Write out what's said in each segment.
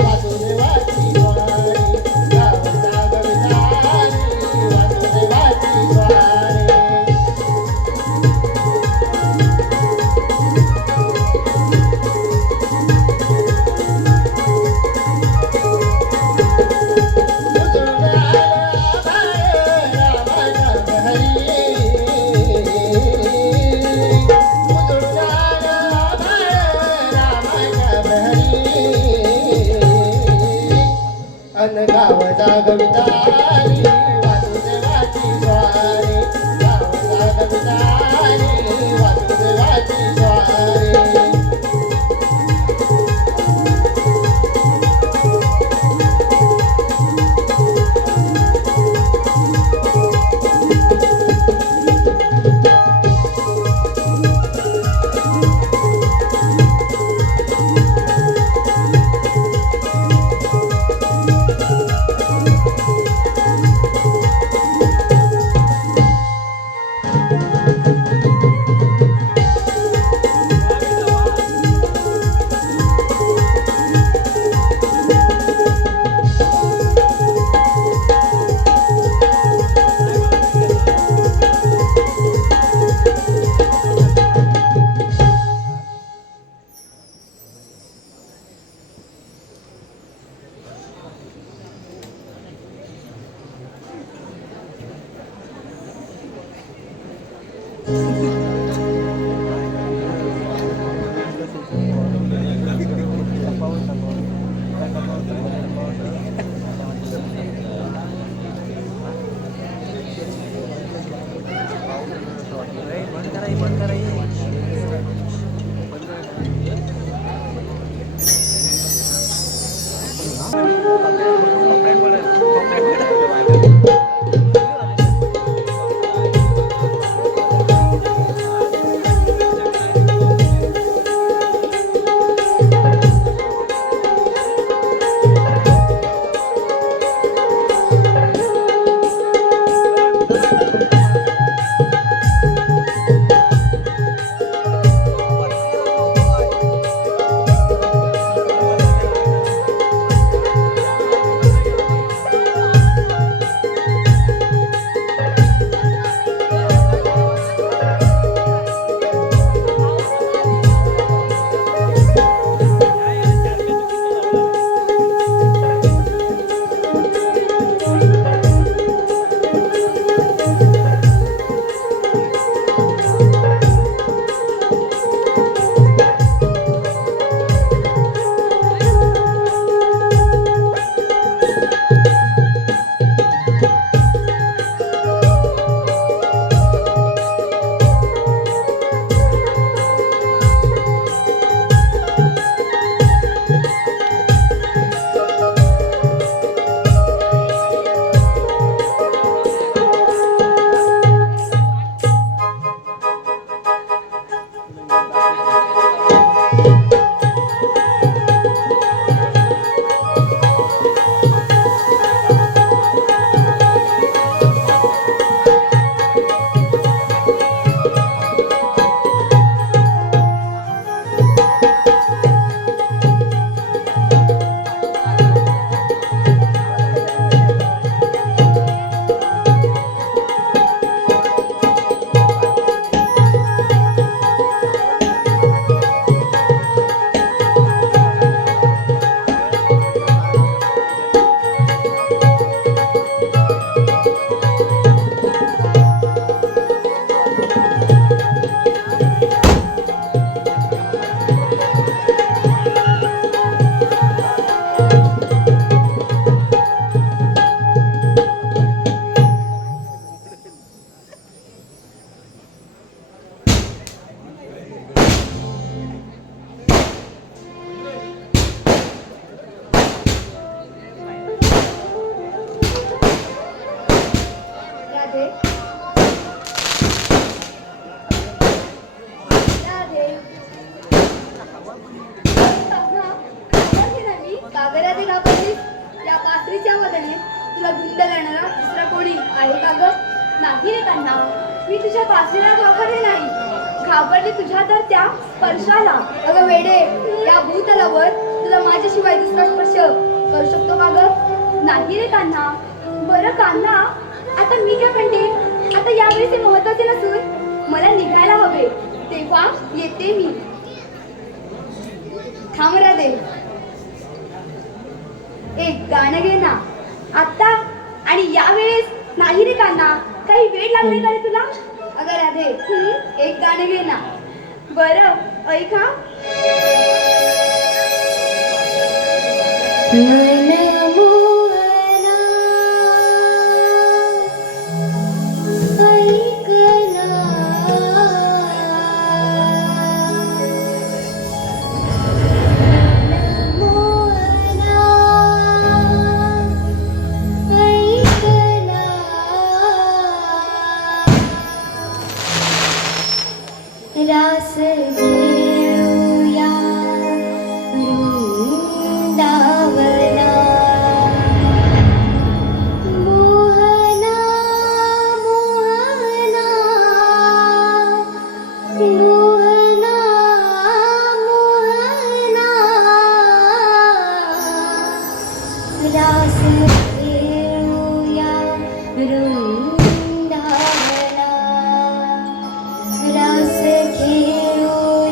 वासुदेवाची वारी, गाव जागविचारी वासुदेवाची घाबरली तुझ्या तर त्या स्पर्शाला. अगं वेडे, या भूतलावर तुला माझ्याशिवाय दुसरा स्पर्श करू शकतो का ग? नाही रे कान्हा. बरं कान्हा, आता मी काय म्हणते, आता यावेळेस हे महत्वाचे नसून मला निघायला हवे, तेव्हा येते मी. थांब राधे, एक गाणं घे ना आता. आणि यावेळेस नाही रे कान्हा, काही वेळ लागेल का रे तुला? अगं राधे, एक गाणं घे ना. बरं ऐका. रास घेऊया वृंदावना, मोहना मोहना मोहना मोहना, रास घेऊया वृंदावना, रास घेऊया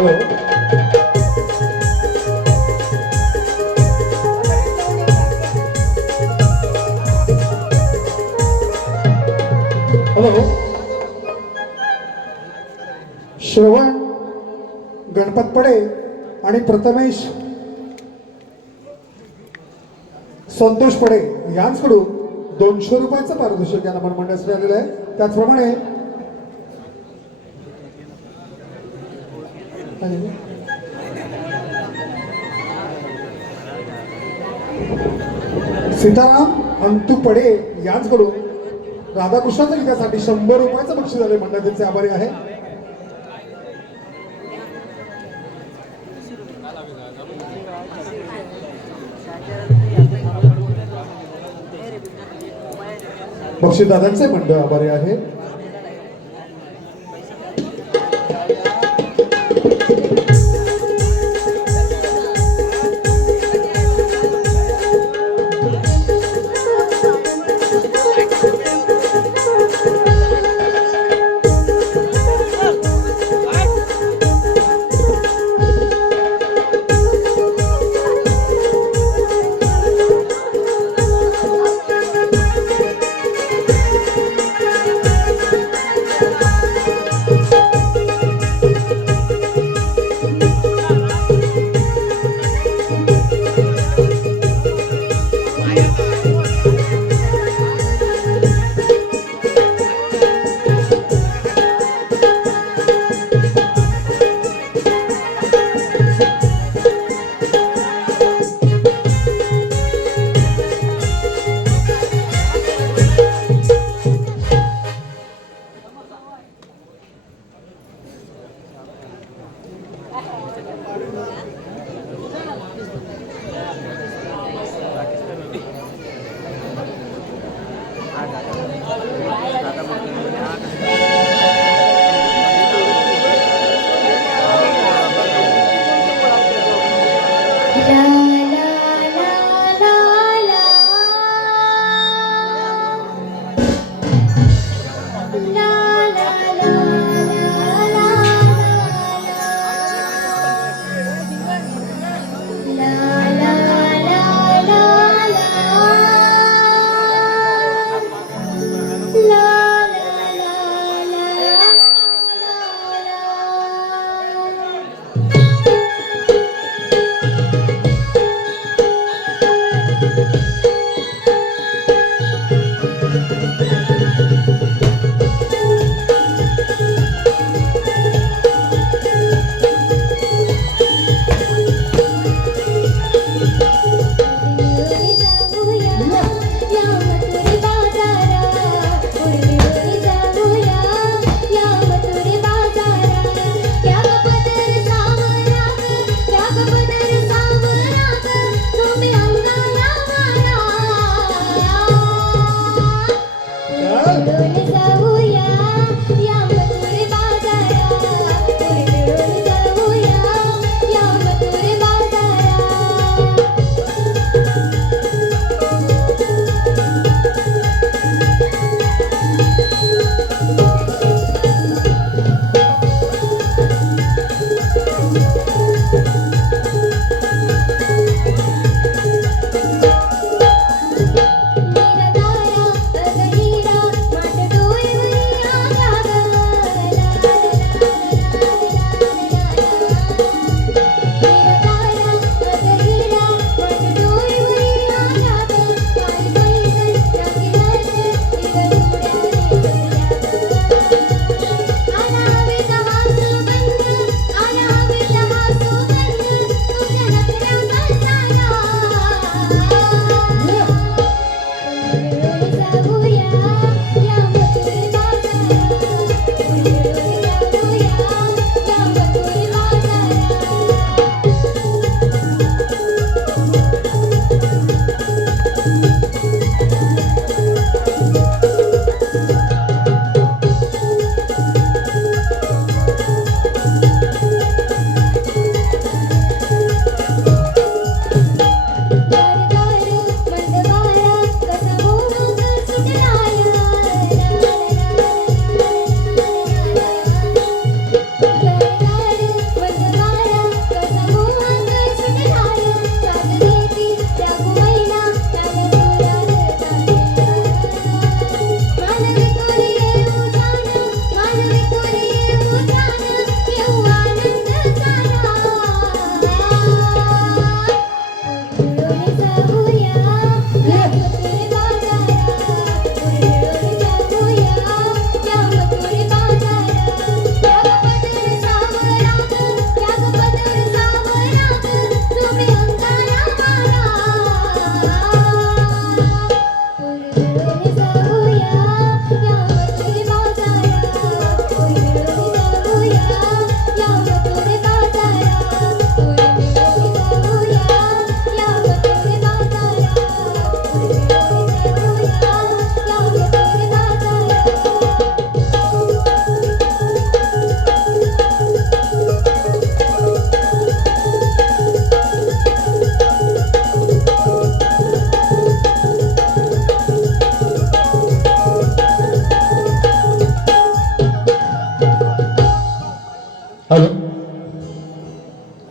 हॅलो. हॅलो. श्रवण गणपत पडे आणि प्रथमेश संतोष पडे यांच्याकडून 200 रुपयाचं पारितोषिक यांना मनमंडळास मिळालेलं आहे. त्याचप्रमाणे सीताराम अंतू पडे यांच्याकडून राधाकृष्णाच्या गीतासाठी 100 रुपयाचं बक्षीस झाले. मंडळ त्यांचे आभारी आहे. बक्षीस दादांचे मंडळ आभारी आहे.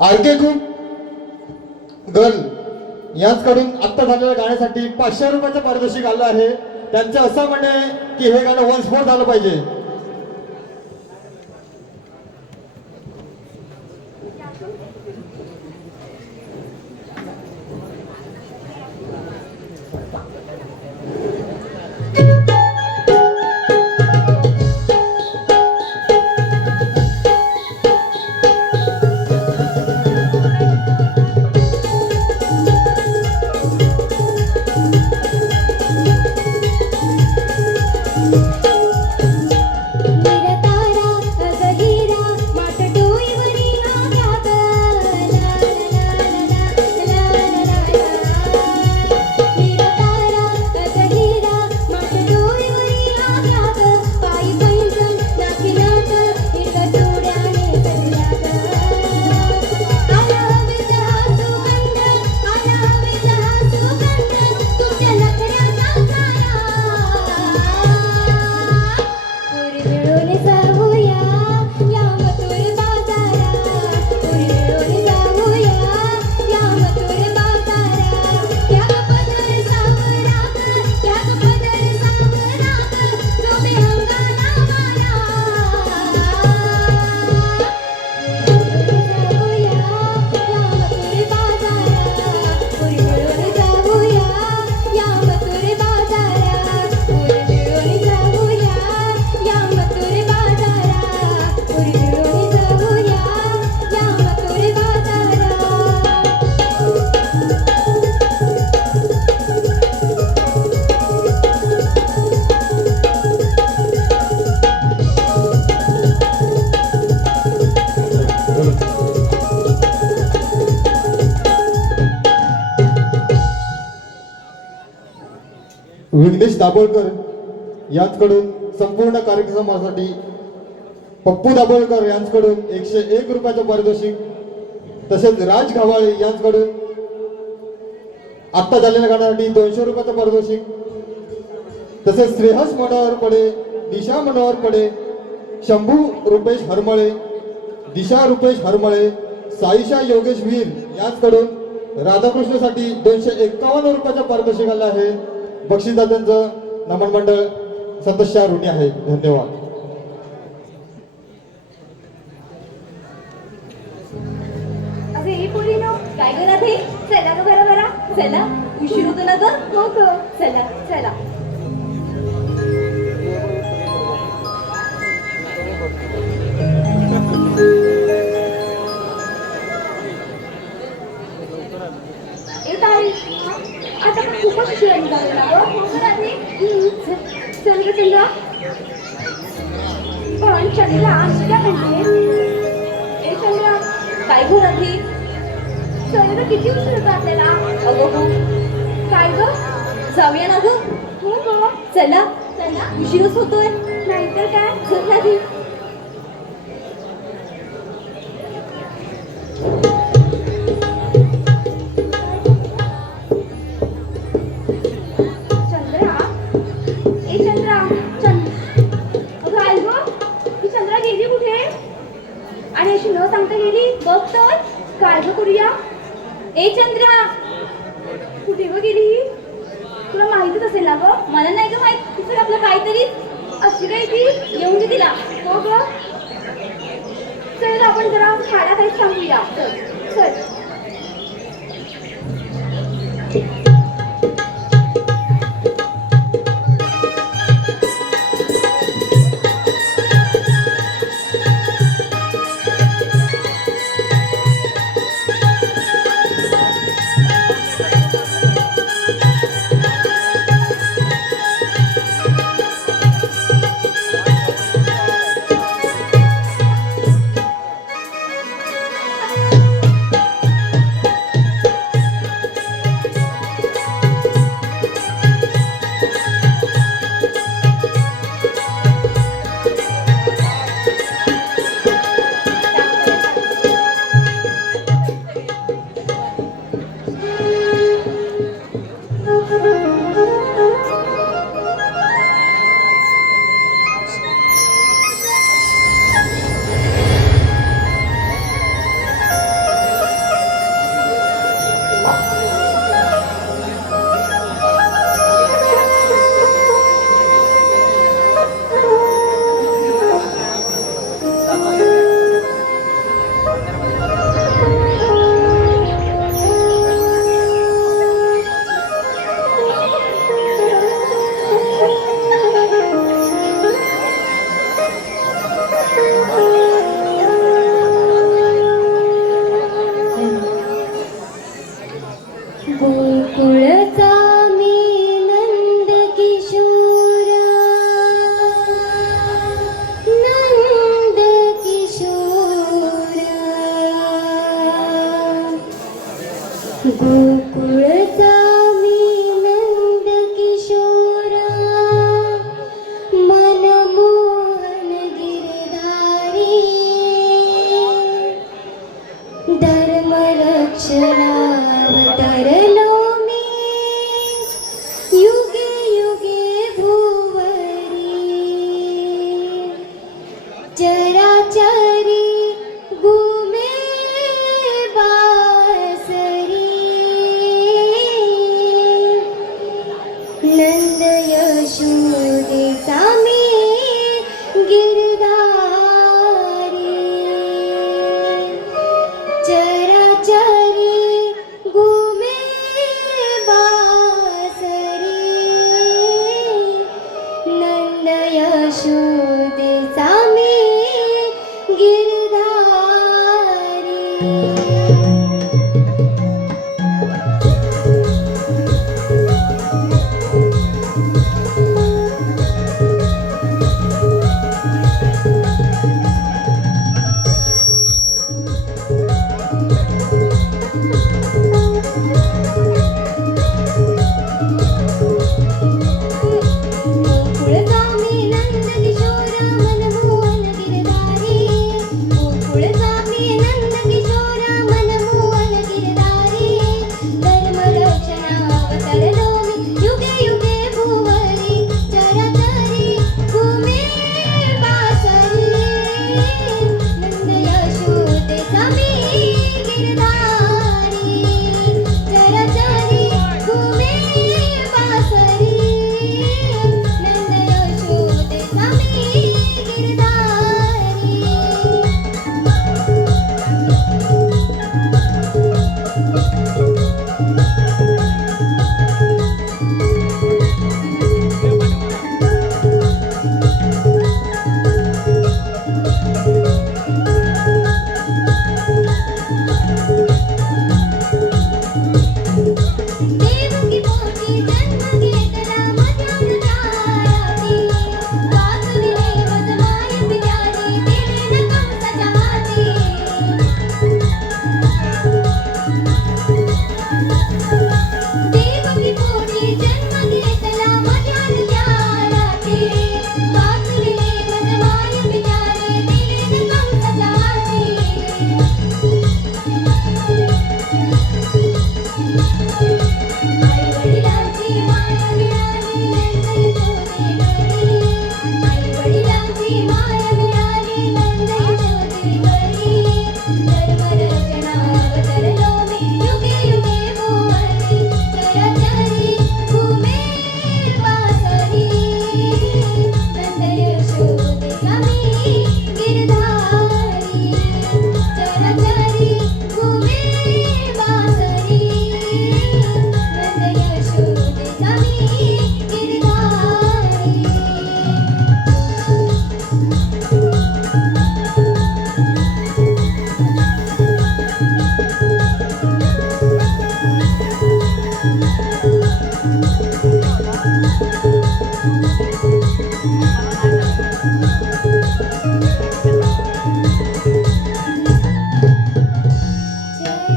आरके ग्रुप गर्ल यांच्याकडून आत्ता झालेल्या गाण्यासाठी 500 रुपयाचं पारितोषिक आलं आहे. त्यांचं असं म्हणणं आहे की हे गाणं वन्स मोर झालं पाहिजे. निरतारा अगहिरा माट डोईवरी आग्या ग ला ला ला ला निरतारा अगहिरा माट डोईवरी आग्या ग पायी पैंजण नाकिनात हिरव्या चुड्याने सजल्या ग आला हवेत हा सुगंध आला हवेत हा सुगंध तुझ्या नखऱ्याचा साया पुरी मिळून जाऊया या मथुर बाजारा पुरी मिळून जाऊया या मथुर बाजारा या पदर सावरा या पदर सावरा जो बेहंगाला माया पुरी मिळून जाऊया या मथुर बाजारा पुरी मिळून जाऊया या मथुर बाजारा पुरी मिळून जाऊया या मथुर बाजारा विघ्नेश दाभोळकर यांच्याकडून संपूर्ण कार्यक्रमासाठी पप्पू दाभोळकर यांच्याकडून 101 रुपयाचं पारितोषिक. तसेच राज घावाळे यांच्याकडून आत्ता झालेल्या गाण्यासाठी 200 रुपयाचं पारितोषिक. तसेच श्रेयस मनोहर पडे, दिशा मनोहर पडे, शंभू रुपेश हरमळे, दिशा रुपेश हरमळे, साईशा योगेश वीर यांच्याकडून राधाकृष्णसाठी 251 रुपयाचं पारितोषिक आलं आहे. बक्षीसदात्यांचं नमन मंडळ सदस्य ऋणी आहे. धन्यवाद. अरे ही पोरी नो काय ग राधे, चला ग बरा बरा चला, उशीर होतो ना ग. हो ग चला चला. ए ताई आता पण खूपच उशीर निघाला ग. हो ग राधे. चल ग चंद्रा. पण चंद्रा अशी काय म्हणते. ए चंद्रा काय गो राधी? चल ग किती उशीर होता आपल्याला. अगं हो, काय ग. जाऊया ना ग. हो ग चला, चला. उशीरच होतोय. नाहीतर काय. चल राधी. चंद्रा ए चंद्रा अगं आई ग ही चंद्रा गेली कुठे आणि अशी न सांगता गेली. बघ तर काय ग करूया. ए चंद्रा, कुठे ग गेली ही. तुला माहितीच असेल ना ग. मला नाही ग माहित. तिचं आपलं काहीतरी अशी काय ती. येऊन दे तिला. हो ग चल आपण जरा खाडा काही सांगूया. चल चल. गिरधारी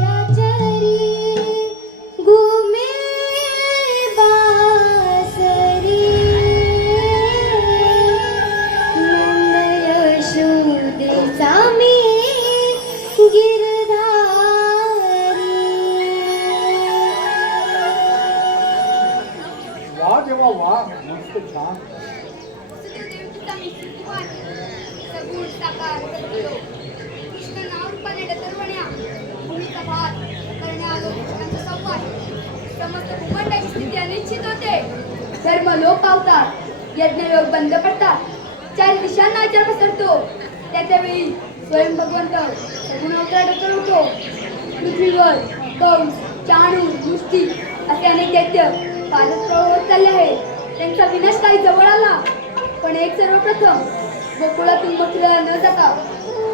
चराचरी घुमे बासरी नंद यशोदेचा मी गिरधारी वा देवा वा मस्त छान. सुदेवदेवकीचा मिश्र कुमार सगुण साकार सद्गुरू कृष्ण नाव रूपाने डतरवण्या भूमीचा भात करण्या आलो कृष्णांचा संवाद समस्त भूखंडाची स्थिती अनिश्चित होते धर्म लोप पावतात यज्ञयोग बंद पडतात चार दिशांना आचार पसरतो त्यावेळी स्वयं भगवंत सगुण अवतार डतरवतो पृथ्वीवर कंस चाणू मुष्टी असे अनेक दैत्य फारच प्रभाव होत चालले आहेत त्यांचा विनाश काही जवळ आला पण एक सर्वप्रथम गोकुळातून मथुरा न जाता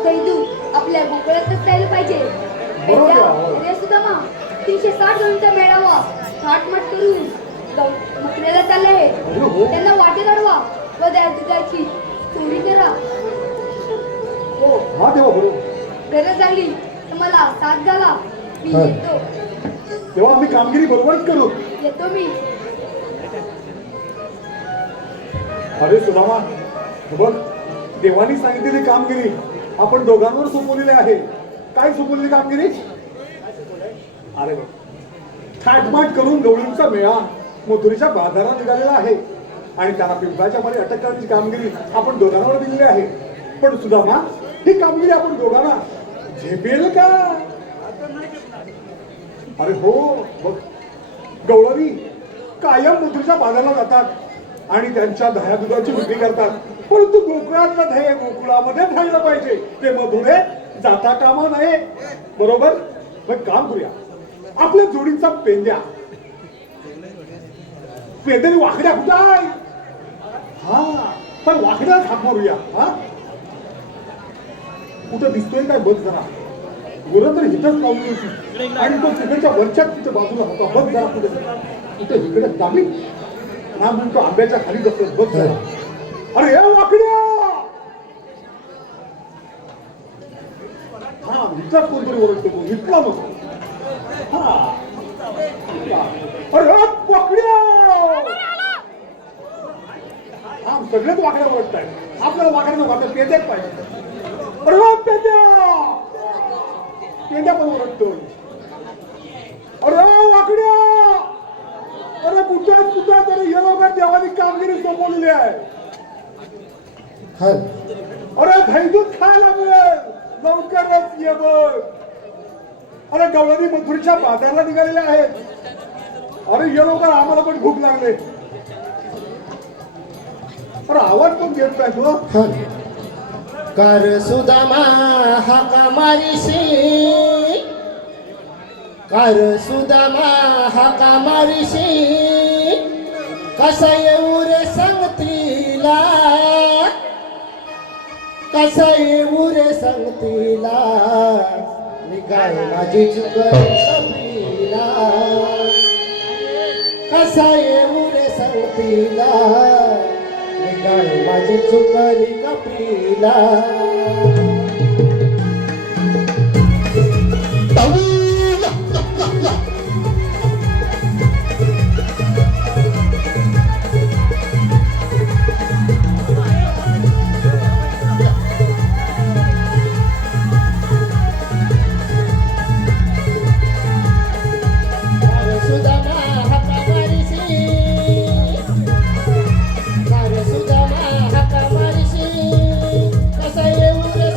दैदूत आपल्या गोकुळातच राहिलं पाहिजे अरे सुदामा 360 जणांचा मेळावा थाटमाट करून मथुरेला चालले आहेत त्यांना वाटेत अडवा व दैदूताची चोरी करा हो हा देवा बरोबर. गरज लागली तर मला साथ घाला मी हा. येतो तेव्हा आम्ही कामगिरी बरोबरच करू. येतो मी अरे सुदामा हे बघ देवानी सांगितलेली कामगिरी आपण दोघांवर सोपवलेली आहे. काय सोपवलेली कामगिरी? अरे बघ थाटमाट करून गवळींचा मेळा मथुरेच्या बाजारात निघालेला आहे आणि त्याला पिंपळाच्या मध्ये अटक करण्याची कामगिरी आपण दोघांवर दिलेली आहे. पण सुदामा ही कामगिरी आपण दोघांना झेपेल का? अरे हो बघ गवळणी कायम मथुरेच्या बाजाराला जातात आणि त्यांच्या दह्या दुधाची विक्री करतात परंतु गोकुळातलं ध्येय गोकुळामध्ये राहिलं पाहिजे ते मधुरे जाता कामा नये. बरोबर? मग काम करूया आपल्या जोडीचा पेंद्या पेंद्याने वाकड्या कुठं आहे? हा पण वाकड्या हात मारूया. हा कुठं दिसतोय काय बघ जरा. गुरं तर इथंच लावली होती आणि तो तिकडच्या वरच्या तिच्या बाजूला होता. बघ जरा कुठे कुठे इकडे दाबी ना म्हणून तो आंब्याच्या खाली जातो. बघ जरा. अरे या वाकड्या हा इथला कोणतरी ओरडतो तो इथला नको. हा अरे या वाकड्या हा सगळेच वाकड्या ओरडत आहेत. आपल्याला वाकड्या नको आता पेंद्याच पाहिजे. अरे वा पेंद्या पेंद्या पण ओरडतोय. अरे वाकड्या अरे कुठं तरी येलोगर देवानी कामगिरी सोपवलेली आहे. अरे धैदूत खायला मिळेल लवकरच ये बघ. अरे गवळणी मथुरेच्या बाजारला निघालेले आहेत. अरे ये लवकर आम्हाला पण भूक लागले. अरे आवाज पण घेत नाही तू. कर सुदामा हाका मारिशी कर सुदामा हाका मारिशी कसा येऊ रे संगतीला कसा येऊ रे संगतीला निघाल माझी चुकला कसा येऊ रे संगतीला निघाल माझी चुकली कपिला कसा येऊ रे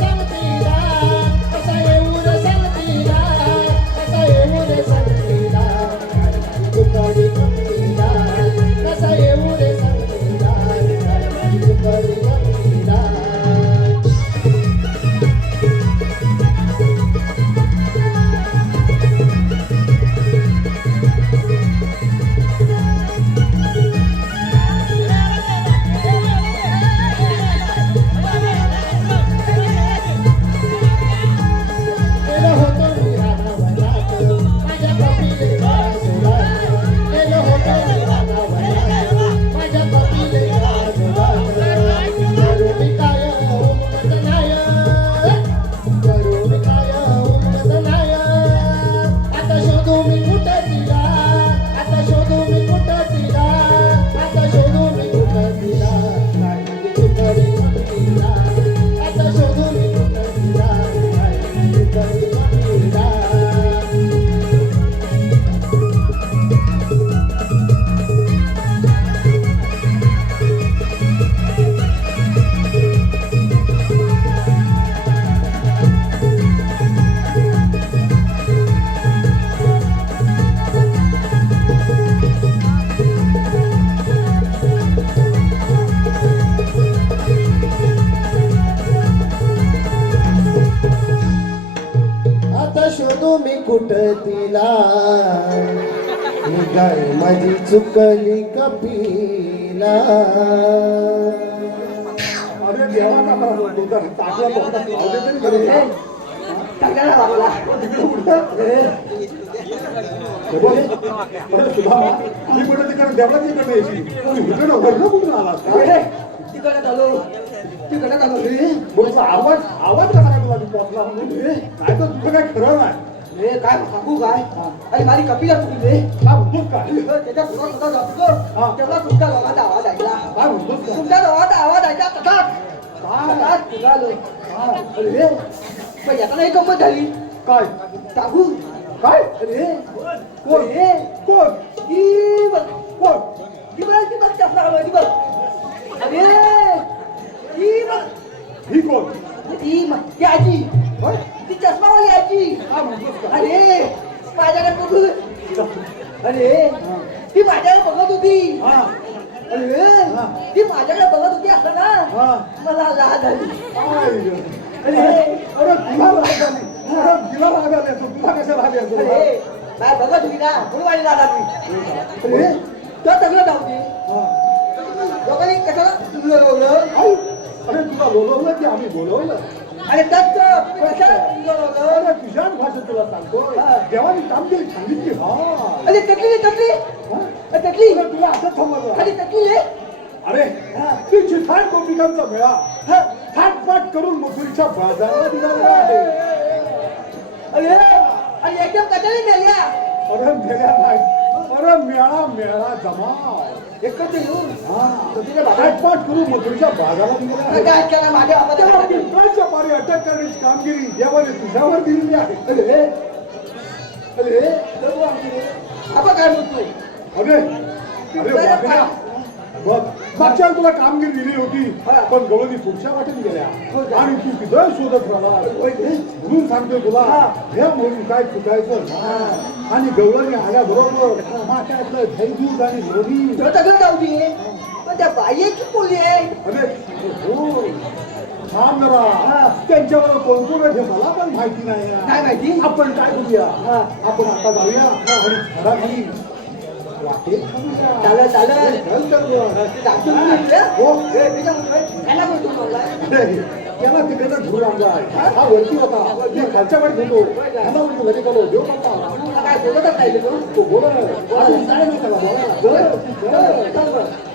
गाय माझी चुकली कपिला. अरे देवाचा मला तुझा टाकला तोंडात लावले तरी बरे. टाकला बाबला. हे बघ, अरे सुधामा, मी कुठे तिकडे देवळाच्या इकडे यायची. तू इकडे वरनं कुठून आलास का? तिकडे आलो रे. बोलचा आवाज कसा काय तुला पोचला म्हणून? नाही तर तुझं काय खरं नाही. रे काय सांगू काय? अरे माझी कपिला चुकली रे. काय म्हणतोस काय? त्याच्या सुद्धा जातो तेव्हा तुमच्या दोघांचा आवाज ऐकला. काय म्हणतोस काय? तुमच्या दोघांचा आवाज ऐकला तसाच निघालो. अरे पण याचा नाही गंमत झाली. काय टाकू काय अरे कोण अरे कोण ही बघ कोण ती बघ चष्मा घालून ती बघ. अरे ही बघ ही कोण ती आजी होय? ती चष्मावाली आजी. काय म्हणतोस काय? अरे माझ्याकडे बघू. अरे ती माझ्याकडे बघत होती. हा अरे हा. ती माझ्याकडे बघत होती असं ना हा मला लाज आली. काय ग? अरे अरे तुला राग आली. अरे तिला राग आली असं तुला कशा राग आली असं? अरे काय बघत होती ना म्हणून माझी लाज आली. अरे तो सगळं जाऊ दे. हा. लोकांनी कशाला तुला लावलं? आई, अरे तुला बोलवलं की आम्ही बोलवलं? अरे दत्त तुम्ही कशाला तुला लावलं? अरे तुझ्याच भाषेत तुला सांगतोय. हा. देवानी कामगिरी सांगितली. हा अरे तकली तकली हा? तकली अरे तुला असं थांबवलं. अरे तकली रे. अरे ती चिथाण गोपिकांचा मेळा थाटपाट करून मथुरीच्या बाजाराला निघालेला आहे. अरे अरे एकदम कशाला मेल्या? अरे मेळा नाही. अरे मेळा जमाव एकत्र येऊन हा. तुझ्या बाबा थाटपाट करून मथुरीच्या बाजाराला निघाला आहे. काय केला माझ्या तेव्हा आवाजाला? पिंपळाच्या पारी अटक करण्याची कामगिरी देवाने तुझ्यावर दिलेली आहे. अरे अरे प्रभू आमचे आपण काय म्हणतो? अरे अरे वाकड्या. बघ मागच्या वेळी तुला कामगिरी दिली होती पण गवळणी पुढच्या वाटेत गेल्या आणि तू तिथं शोधत राहिला. म्हणून सांगतोय तुला हे म्हणून काय चुकायचं नाही. आणि गवळणी आल्याबरोबर माठातलं धैर्य आणि लोणी. तो सगळं जाऊ दे पण त्या बाईची बोलली आहे. अरे हो थांब जरा. त्यांच्यावर कोण कोण आहे हे मला पण माहिती नाही. काय माहिती? आपण काय करूया आपण आता जाऊया आणि झाडाखाली वाटेत थांबूया. चालत चालत चल तर मग. दाखवून घेतलं? हो. हे, त्याच्यामुळे ह्याला बोलतो मला. अरे, त्याला तिकडे धूर आणलाय. हा वरती होता मी खालच्या वाट होतो. त्याला म्हणतो घरी बोलव देव बाप्पा. तुला काय बोलतच नाही तो? तो बोलव. अजून काय नाही त्याला बोलायला. चल, चल बरं.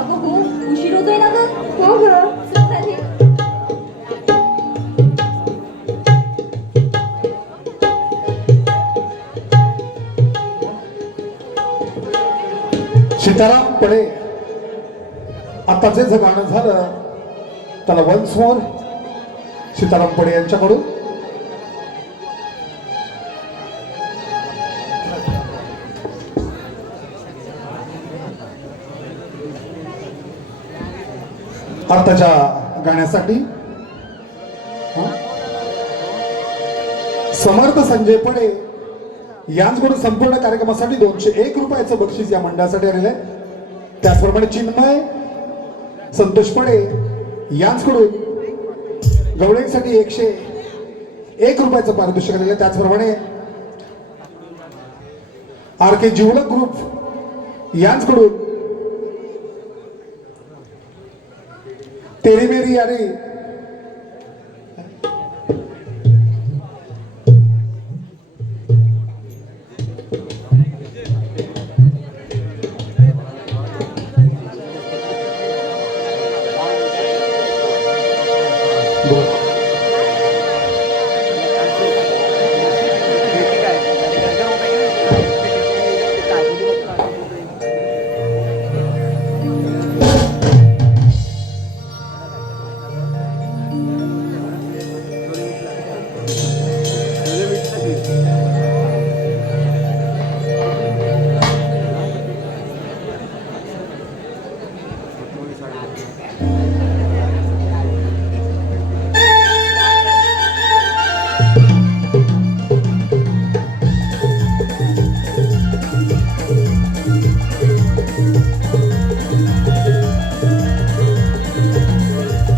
अगं हो उशीर होतोय ना ग हो ग चल खाली. सीताराम पडे आता जे गाणं झालं त्याला वन्स मोर सीताराम पडे यांच्याकडून आताच्या गाण्यासाठी समर्थ संजय पडे यांच्याकडून संपूर्ण कार्यक्रमासाठी 201 रुपयाचं बक्षीस या मंडळासाठी आलेलं आहे. त्याचप्रमाणे चिन्मय संतोष पडे यांच्याकडून गवळींसाठी 101 रुपयाचं पारितोषिक आलेलं आहे. त्याचप्रमाणे आर के जिवलक ग्रुप यांच्याकडून तेरी मेरी यारी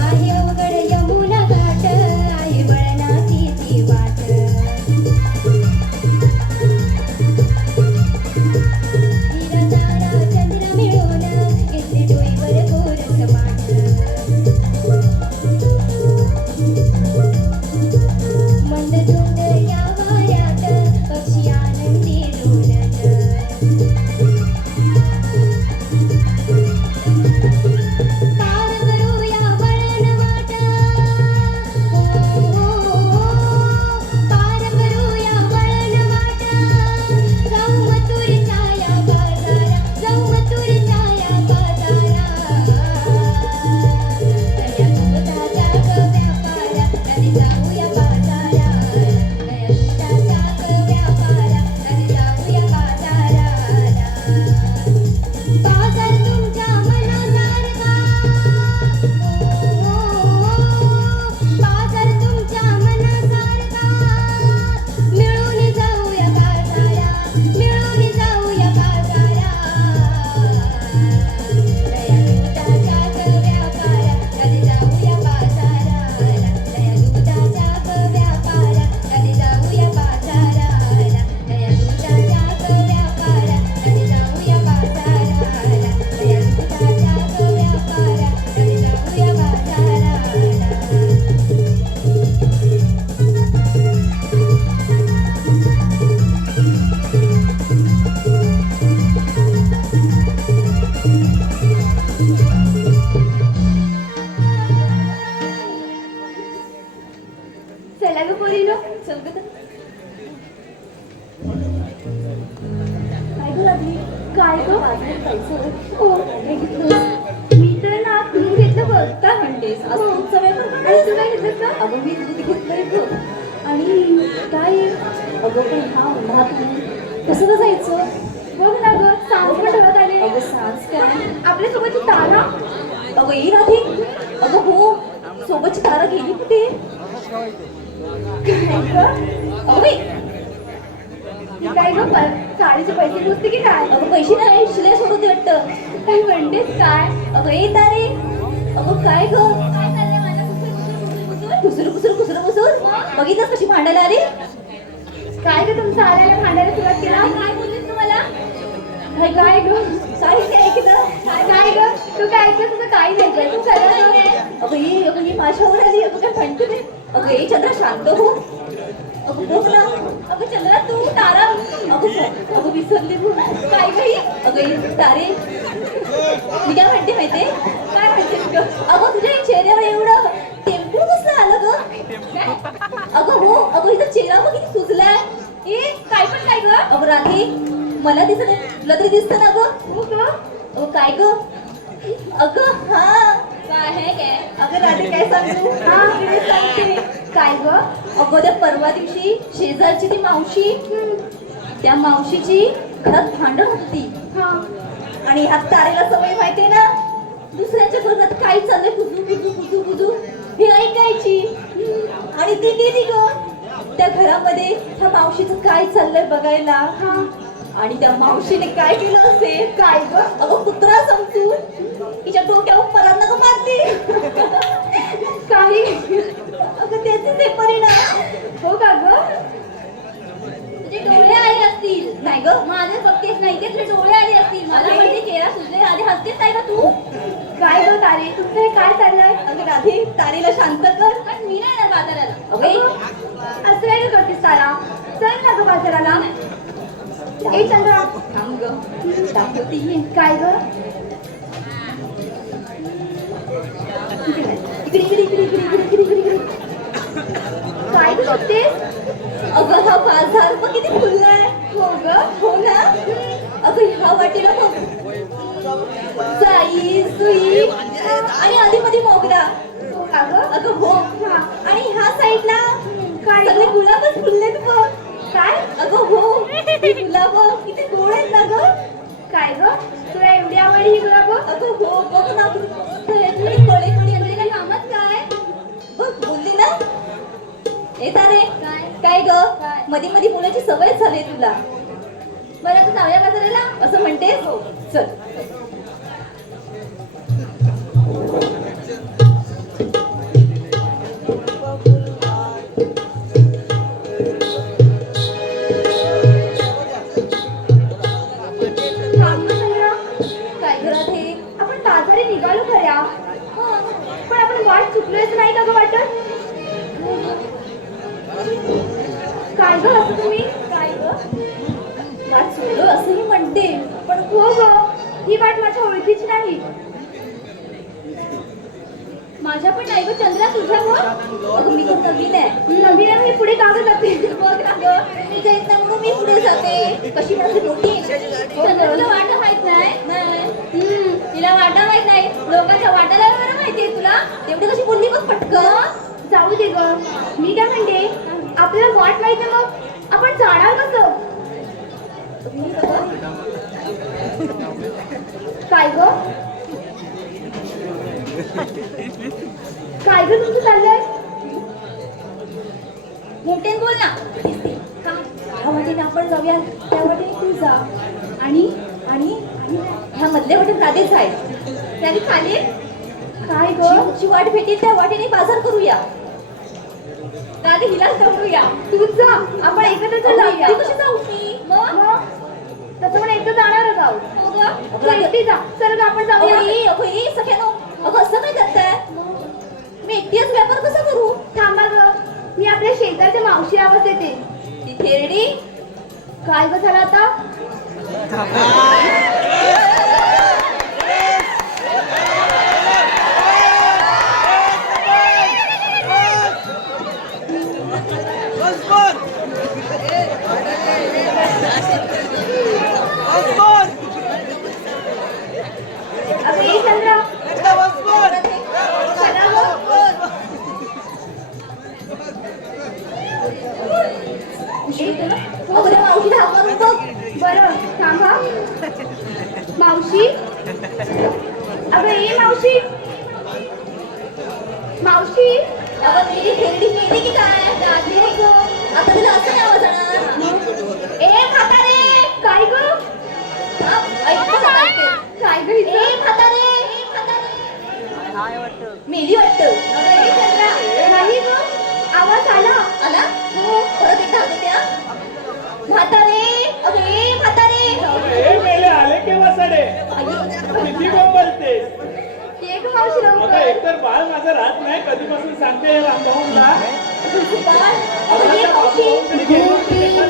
आहे अवघड यमुना घाट आहे वळणाची ती वाट हिरा तारा चंद्र मिळून घेतले डोईवर गोरस माट मंदधुंद या वाऱ्यात पक्षी आनंदी डोलत पार करूया वळण वाट पार करूया वळण वाट जाऊ मथुरेचा या बाजारा जाऊ मथुरेचा या बाजारा दया दुधाचा ग व्यापारा कधी जाऊया बाजारा दया दुधाचा ग व्यापारा कधी जाऊया बाजाराला बाजार तुमच्या मनासारखा बाजार तुमच्या मनासारखा मिळून जाऊया बाजारा मिळून जाऊया बाजारा दया दुधाचा ग व्यापारा कधी जाऊया बाजाराला दया दुधाचा ग व्यापारा कधी जाऊया बाजाराला दया दुधाचा ग व्यापारा कधी जाऊया बाजाराला दया दुधाचा ग व्यापारा कधी जाऊया बाजाराला चला ग पोरीनो चल ग तर. काय ग लागली काय ग बाजारात जायचं हो काय घेतलंस मी तर ना तुम्ही घेतलं बघ काय म्हणतेस आज हो. तुमचा वेळ आणि तू काय घेतलं का अगं मी दूध घेतलंय ग आणि काय अगं पण हा उन्हात नाही कसं का जायचं बघ ना ग सांग पण ठरवत आले अगं सांस काय आपल्यासोबतची तारा अगं ये राधी अगं हो सोबतची तारा गेली कुठे काय ग अगं बाई, ती काय ग साडीचे पैसे मोजते की काय अगं पैसे नाही शिलाई सोडवते वाटतं काय म्हणतेस काय अगं ये तारे अगं काय ग काय चाललंय माझ्या कुसर कुसर कुसर कुसर बघितलंस कशी भांडायला आली काय ग तुमचं आल्याला भांडायला सुरुवात केला काय बोललीस तुम्हाला काय ग साहित्य ऐकलं काय ग तू काय ऐकलं तुझं काही नाही काय तू अगं ही माझ्यावर आली अगं काय म्हणते ते अगं ये चंद्रा शांत हो अगं बोल ना अगं चंद्रा तू तारा अगं विसरले काय काही अगं ये तारे मी काय म्हणते माहितीये काय म्हणते ग? अगं तुझ्या चेहऱ्यावर एवढं टेम्पल कसं आलं ग? अगं हो अगं हिचा चेहरा बघ किती सुजलाय. ए काय पण काय ग? अगं राधी मला दिसत नाही तुला तरी दिसतं ना ग? हो ग. अगं काय ग? अगं हा काय आहे काय? अगं राधी काय सांगू? हा मी सांगते. काय ग? अगं त्या परवा दिवशी शेजारची ती मावशी त्या मावशीची घरात भांडण होत होती. आणि ह्या तारेला सवय माहितीये ना दुसऱ्यांच्या घरात काय चाललंय कुजू कुजू कुजू कुजू हे ऐकायची. आणि ती गेली ग त्या घरामध्ये ह्या मावशीचं काय चाललंय बघायला. आणि त्या मावशीने काय केलं असेल काय ग? अगं कुत्रा समजून तिच्या डोक्यावर परांना ग मारली. काही अगं त्याचे ते परिणाम. हो का ग? तुझे डोळे आले असतील. नाही ग माझे बघतेच नाही ते तुझे डोळे आले असतील. मला म्हणजे चेहरा सुजले आधी हसतेच नाही का तू? काय ग तारे तुझं हे काय चाललंय? अगं राधी तारेला शांत कर. पण मी नाही ना बाजाराला. अगं असं काय करतेस तारा? चल ना ग बाजाराला. ए चंद्रा थांब ग दाखवते ये. काय ग? इकडे इकडे इकडे इकडे इकडे इकडे इकडे. काय ग बघतेस? अगं हा बाजार पण किती फुललाय. हो ग हो ना. अगं ह्या वाटेला बघ जाई सुई आणि आधी मध्ये मोगरा. हो का ग? अगं हो. आणि ह्या साईडला काय सगळे गुलाबच फुललेत बघ. काय? अगं हो गुलाब किती गोड आहेत ना ग. काय ग तुला एवढी आवडली ही गुलाब? अगं हो बघ ना कळे कळे काय कामच काय बघ बोलली ना. ए तारे काय ग मध्ये मध्ये मुलाची सवय झाली तुला. बरं तू जाऊया बाजाराला असं म्हणतेस? चल. काय घरात हे आपण बाजारी निघालो खऱ्या पण आपण वाट चुकलोच नाही का ग वाटत? काय ग असं तुम्ही? काय ग वाट चुकलो असंही म्हणते पण हो ग ही वाट माझ्या ओळखीची नाही. माझ्या पण नाही ग चंद्रा तुझ्या ग. अगं मी तर नवीन आहे. नवीन आहे मी पुढे का जाते? बघ ना ग मी जात नाही म्हणून मी पुढे जाते. कशी म्हणते मोठी चंद्रा तुला वाटा माहित नाही. तिला वाटा माहित नाही लोकांच्या वाटाला वगैरे माहितीये तुला. तेवढी कशी बोलली बघ पटकन. जाऊ दे ग मी काय म्हणते आपल्याला वाट माहित नाही मग आपण जाणार कसं? काय ग काय ग तुमचं चाललंय? मोठ्याने बोल ना. ह्या वाटेने आपण जाऊया त्या वाटेने तू जा. आणि आणि ह्या मधल्या वाटेने राधेच आहे त्याने खाली काय ग जी वाट भेटेल त्या वाटेने बाजार करूया. राधे हिलाच जाऊया. तू जा आपण एकत्र जाऊया. तू कशी जाऊ मी मग तसं पण एकत्र जाणारच आहोत. हो ग एकटी जा. चल ग आपण जाऊया. अगं सख्यानो अगं असं काय करताय? मी एकटीच व्यापार कसा करू? थांबा ग मी आपल्या शेजारच्या मावशी आवाज देते. ती थेरडी काय ग झालं आता? अगं चंद्रा बरं थांबा मावशी. अगं ये मावशी. मावशी अगं मेरी थेरडी मेली की काय? आता तुला असं नाही वाजणार. ए म्हातारे काय ग? काय ग ए म्हातारे मेली वाटतं. नाही ग आवाज आला आला. हो परत एकदा होते त्या म्हातारे. अगं ए म्हातारे मेले आले केव्हा साडे किती बोलते? एक मावशी आता लवकर. एकतर बाळ माझं राहत नाही कधीपासून सांगते रामभाऊला. अगं ये मावशी.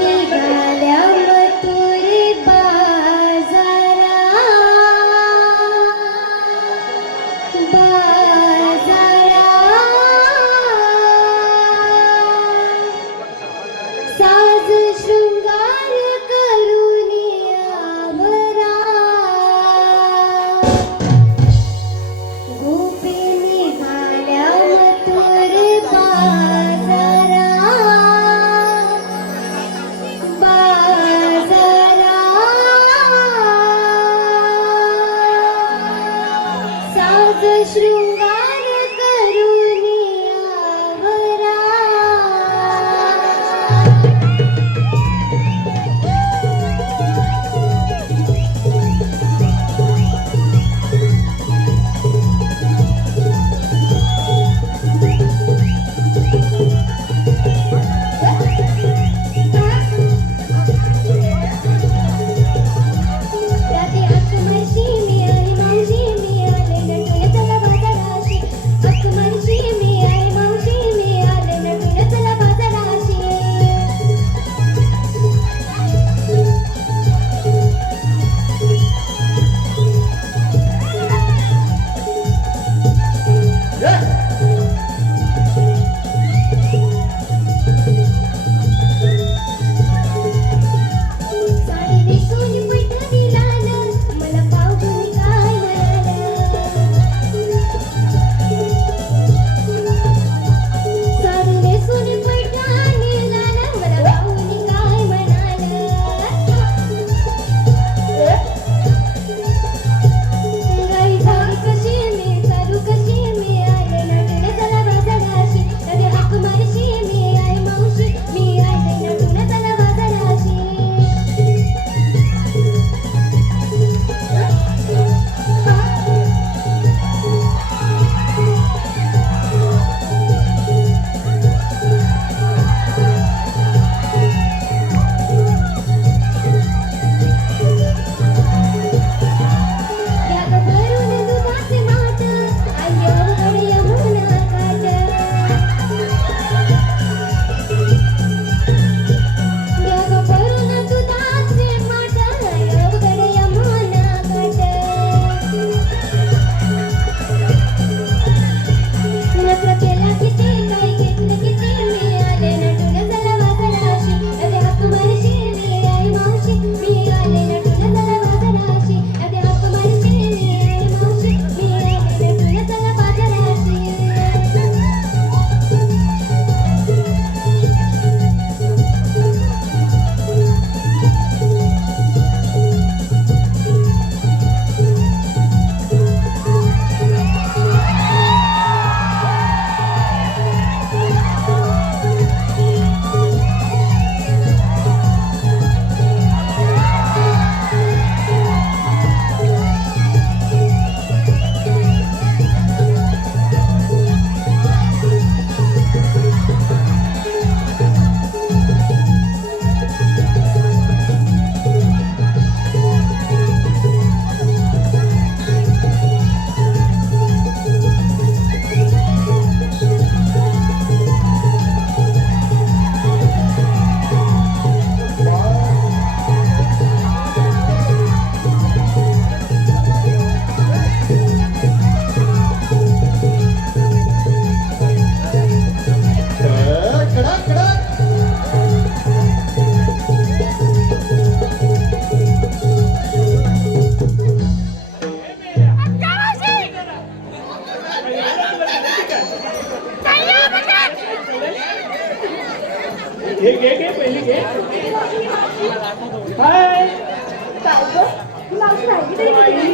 निघाल्या मथुरे बाजारा आज शृंगार करून आवरा. रात्री आत्मशी मी आली मावशी मी आले नटून चला बाजाराशी. आत्मशी मी आली मावशी मी आले नटून चला बाजाराशी. साडी नेसून पैठणी लाल मला पाहून काय म्हणाल. साडी नेसून पैठणी लाल मला पाहून काय म्हणाल. गाई झाली कशी मी चालू कशी मी आले नटून चला बाजाराशी. कधी हाक मारशी मी आई मावशी मी आले नटून चला बाजाराशी. या ग भरून दुधाचे माठ आई अवघड यमुना काठ. या ग भरून दुधाचे माठ आई अवघड यमुना काठ. नखरं केला किती काय घेतलं किती मी आले नटून चला बाजाराशी. कधी हाक मारशी मी आई मावशी मी आले नटून चला बाजाराशी. कधी हाक मारशी मी आई मावशी मी आले नटून चला बाजाराशी. कडक कडक. घे घे घे पहिली घे. हाय काय ग ही मावशी राहिली तरी किती?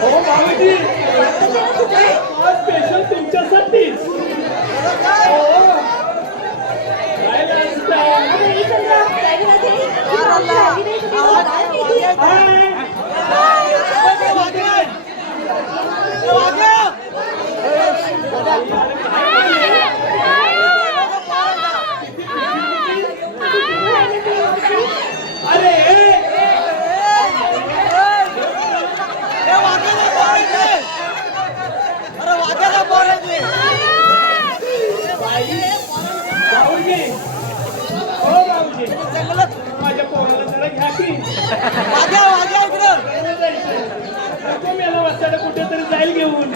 हो मावशी आज स्पेशल तुमच्यासाठीच. काय नाश्ता? अगं ही चंद्रा, काय गं रात्री? ही मावशी राहिली नाही तुम्ही मला काय माहिती? हाय अरे भाऊजी हो भाऊजी माझ्या पोराला जरा घ्या की. नको मेला वाचायला कुठेतरी जाईल घेऊन.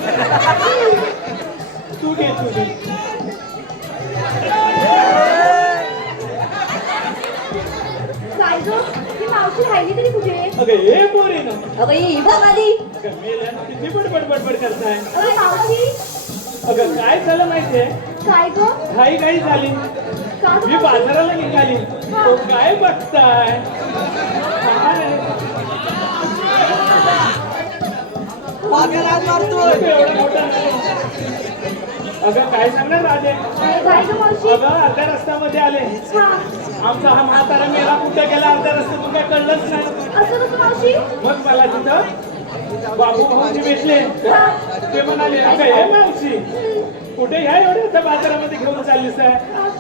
तू घे तू घे. काय ग ही मावशी राहिली तरी कुठे? अगं हे पोरी ना अगं ही बघ आली. अगं मेल्यानं किती बडबड बडबड करताय. अरे मावशी अगं काय झालं माहितीये काय ग घाई घाई झाली. का ग मी मावशी? बाजाराला निघाली. तो काय बघताय. काय? एवढा मोठा नाही. अगं काय सांगणार राधे? काय ग मावशी? अगं अर्ध्या रस्त्यामध्ये आले. हा, आमचा हा म्हातारा मेला कुठे गेला अर्ध्या रस्त्यात तू काय कळलंच नाही. असं कसं मावशी? मग मला तिथं बाबू भाऊजी भेटले. ते म्हणाले अगं हे मावशी कुठे ह्या एवढ्या बाजारामध्ये घेऊन चाललीस आहे?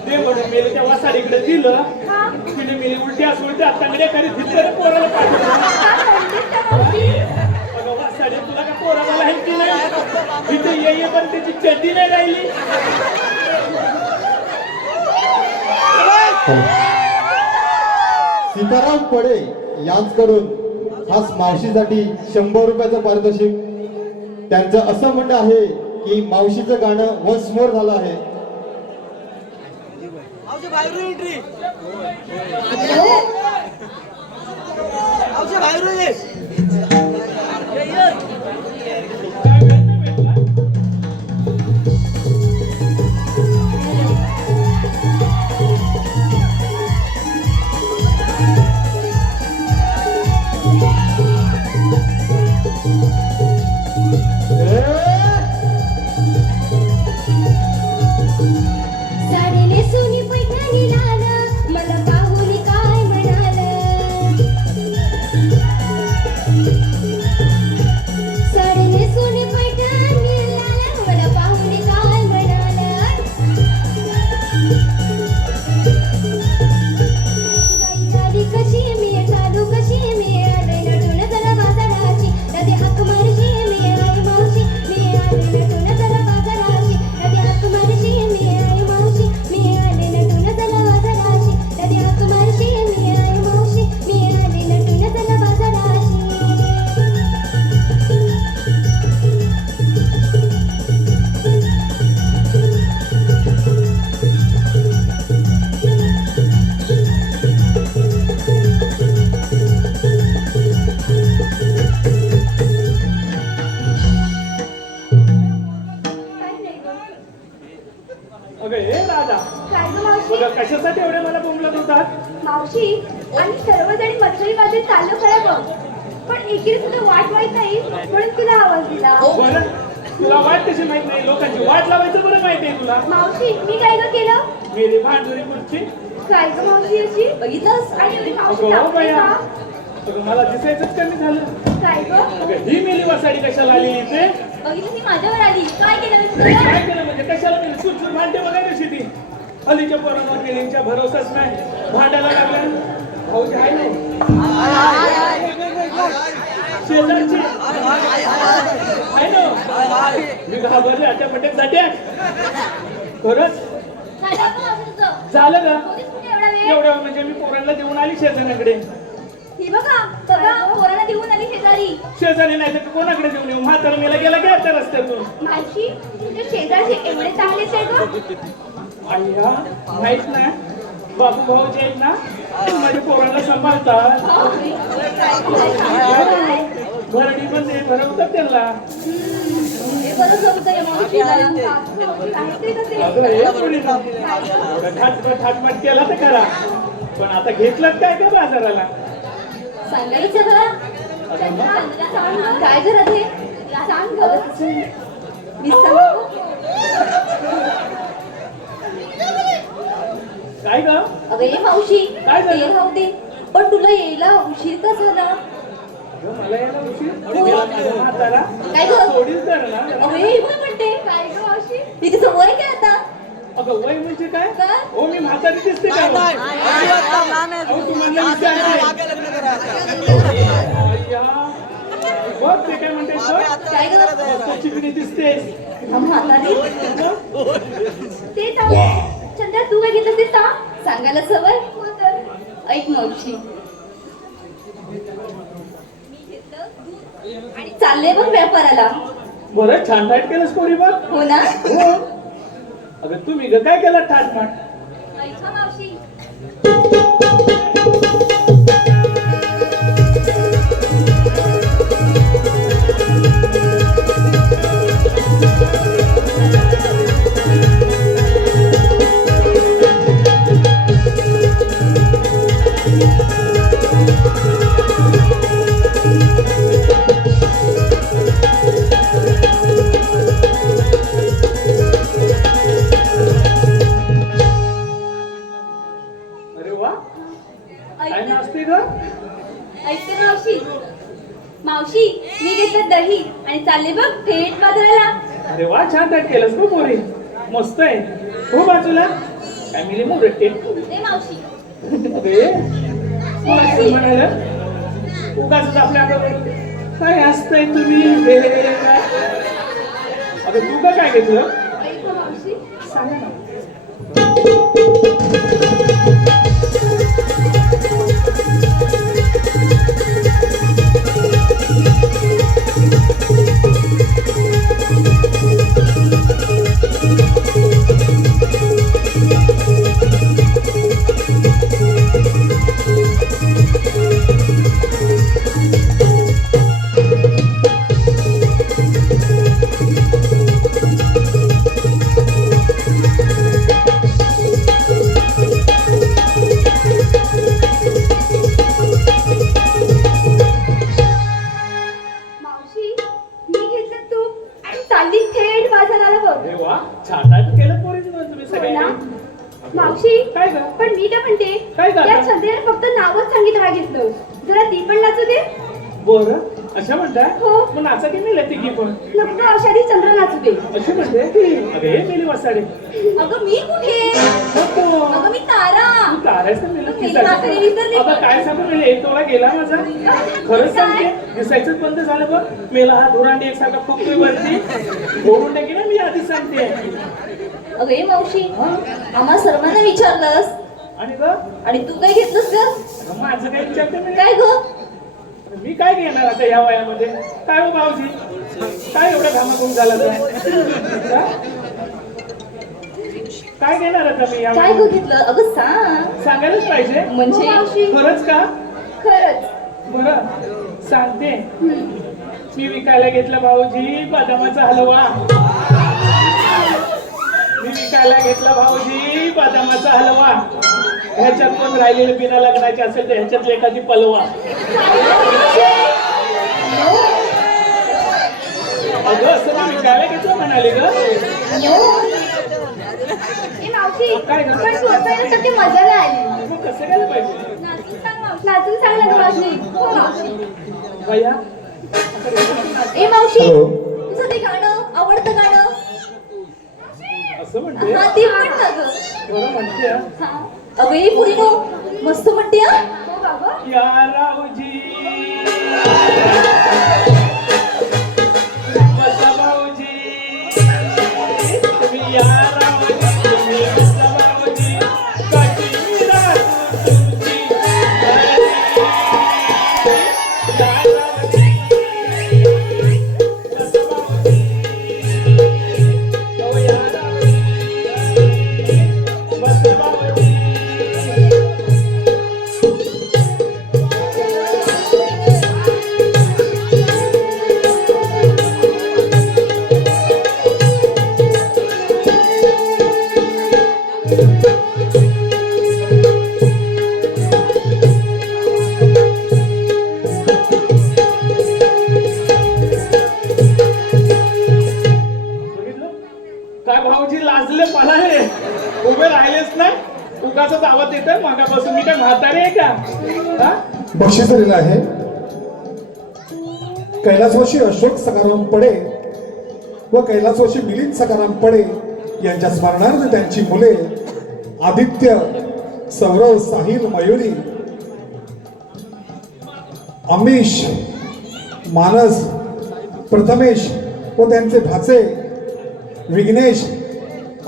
ते म्हणून मेले त्या वासाडीकडे दिलं. हा, तिने मेली उलट्या सुलट्या तांगड्या करीत तिथं पोराला पाठवलं. काय म्हणतेस त्या मावशी? अगं वासाडी तुला का पोराला हेल्पी नाही? तिथे ये पण त्याची चड्डी नाही राहिली. सीताराम पडे यांच्याकडून खास मावशीसाठी 100 रुपयाचं पारितोषिक. त्यांचं असं म्हणणं आहे की मावशीचं गाणं वन्स मोर झालं आहे. साडी नेसून पैठणी लाल मला पाहून काय म्हणाल. साडी नेसून पैठणी लाल मला पाहून काय म्हणाल. गाई झाली कशी मी चालू कशी मी आले नटून जरा बाजाराची नदी हाक मारशी मी आई मावशी मी आले नटून जरा बाजाराची नदी हाक मारशी मी आई मावशी मी आले नटून जरा बाजाराची नदी हाक मारशी मी आई मावशी मी आले नटून जरा बाजाराची. काय नाही ग. अगं हे राधा काय ग मावशी? अगं कशासाठी एवढे मला बोंबलत होतात? मावशी आणि सर्वजणी मथळी बाजू चालू खरं ग, पण एकीने सुद्धा वाट वाईट नाही म्हणून तुला आवाज दिला. बरं तुला वाट कशी माहित नाही? लोकांची वाट लावायचं बरं माहिती आहे तुला. मावशी मी काय ग केलं? मेरी भांडुरी कुठची? काय ग मावशी अशी? बघितलंस? आणि एवढी मावशी अगं तापते बया का? अगं मला दिसायचंच कमी झालं. काय ग? अगं ही मेली वासाडी कशाला आली इथे? बघितलं ती माझ्यावर आली. काय केलं मी तुला? काय केलं म्हणजे कशाला मेली? सुरसुर भांडे वगैरे कशी ती हल्लीच्या पोरांवर गेलींच्या भरोसाच नाही. भांडायला लागल्या. भाऊजी आहे नाही शेजारची आहे ना. मी घाबरले अट्या पट्यात जाट्या. खरंच झालं का मावशी तुझं? झालं का? होतीस कुठे एवढा वेळ? एवढ्या म्हणजे मी पोरांना देऊन आली शेजाऱ्याकडे. ही बघा पोराला देऊन आली शेजारी. शेजारी नाही तर कोणाकडे देऊन येऊ? म्हातारा मेला गेला काय त्या रस्त्यातून? मावशी तुझ्या शेजारचे एवढे चांगलेच आहे ग. अय्या माहित नाही बापू भाऊजी आहेत ना माझ्या पोराला सांभाळतात. भरडी पण ते भरवतात त्यांना. हे बरं जमतंय मावशीला. काहीतरी कसे? अगं हे कोणी ना एवढं ठाटमाट केला तर करा पण आता घेतलं काय त्या बाजाराला? सांगायचं जरा. काय घरात हे? सांग ग. मी सांगू? काय ग? अगं ये मावशी काय झालं? ते राहू दे पण तुला यायला उशीर का झाला? अगं, मला यायला उशीर. म्हातारा काय ग? सोडीच तर ना. अगं ये वय म्हणते. काय ग मावशी? इथे समोर आहे काय आता? अगं वय म्हणजे काय? काय? हो मी म्हातारी दिसते का? अहो तू म्हणलं मी अय्या बघ ते काय म्हणते काय ग? चिकणी दिसतेस. म्हातारी ते जाऊ दे. चंद्रा तू काय घेतलं ते सांग. सांगायला सवय. हो तर. ऐक मावशी मी घेतलं दूध आणि चालले बघ व्यापाराला. बरं छान टाईट केलंस पोरी बघ. हो ना? हो अगं तुम्ही ग काय केलं ठाटमाट? ऐका मावशी चालले बघ थेट बाजाराला. अरे वा छान ताट केलंस गं पोरी मस्त आहे हो बाजूला फॅमिली मोरटे ए मावशी अरे मला काय म्हणालं उगाच आपल्या काय असतंय तुम्ही हे काय अगं तू का काय घेतलं ऐका मावशी, सांगा ना मावशी मी घेतलं तूप आणि चालली थेट बाजाराला बघ. अरे वा छान ताट केलं पोरी तुम्ही हो सगळे ना? मावशी काय ग? पण मी काय म्हणते काय गं? या चंद्राने फक्त नावच सांगितलं घेतलं, जरा ती पण नाचू दे. बरं अशा म्हणताय हो. मग नाचा की नाही तिघी पण नको अशाने चंद्र नाचू दे. अशी म्हणते की अगे मेली वासाडे अगं मी कुठे नको अगं मी तारा. तू तारायचं मेली मिळलं वासाडे विसरली. आता काय सांगू म्हणजे एक तोळा गेला माझा खरंच सांगते दिसायचंच बंद झालं बघ मेला हा धुरांडी एकसारखा फुगतोय वरती बोलून टाकी ना मी आधी सांगते अगं ए मावशी आम्हा सर्वांना विचारलंस आणि ग आणि तू काय घेतलंस ग? माझं काय विचारते मी काय ग? मी काय घेणार आता या वयामध्ये काय हो भाऊजी काय एवढा घामाघूम झाला तर काय घेणार आता मी या काय ग घेतलं अगं सांग. सांगायलाच पाहिजे म्हणजे हो, मावशी. खरंच का खरंच. बरं सांगते मी विकायला घेतला भाऊजी बदामाचा हलवा मी विकायला घेतला भाऊजी बदामाचा हलवा ह्याच्यात पण राहिलेले बिना लग्नाचे असेल तर ह्याच्यातली एखादी पलवा अगं असं मी विकायला घेतलं म्हणाले ग ए मावशी काय गं? पण स्वतःला तर ती मजा नाही आली. मग कसं केलं पाहिजे नाचून सांग मावशी, नाचून सांग ना मावशी. हो मावशी. भैया ए मावशी हॅलो. तुझं ते गाणं आवडतं गाणं असं म्हणते हा ते म्हण ना ग. बरं म्हणते हा. हा. अगं ए पुरीनो मस्त म्हणते हा. हो बाबा. या रावजी बसा भाऊजी तुम्ही या रावजी तुम्ही बसा भाऊजी काश्मीरा तुमची या रावजी बसा भाऊजी ओ या रावजी बसा भाऊजी बघितलं? काय भाऊजी लाजले मला हे उभे राहिलेच ना उगाच आवाज येत आहे मागापासून मी काय म्हातारे आहे का हा? बक्षीस दिलेलं आहे कैलासवासी अशोक सखाराम पडे व कैलासवासी मिलिंद सखाराम पडे यांच्या स्मरणार्थ त्यांची मुले आदित्य सौरव साहिल मयुरी अमीश मानस प्रथमेश व त्यांचे भाचे विघ्नेश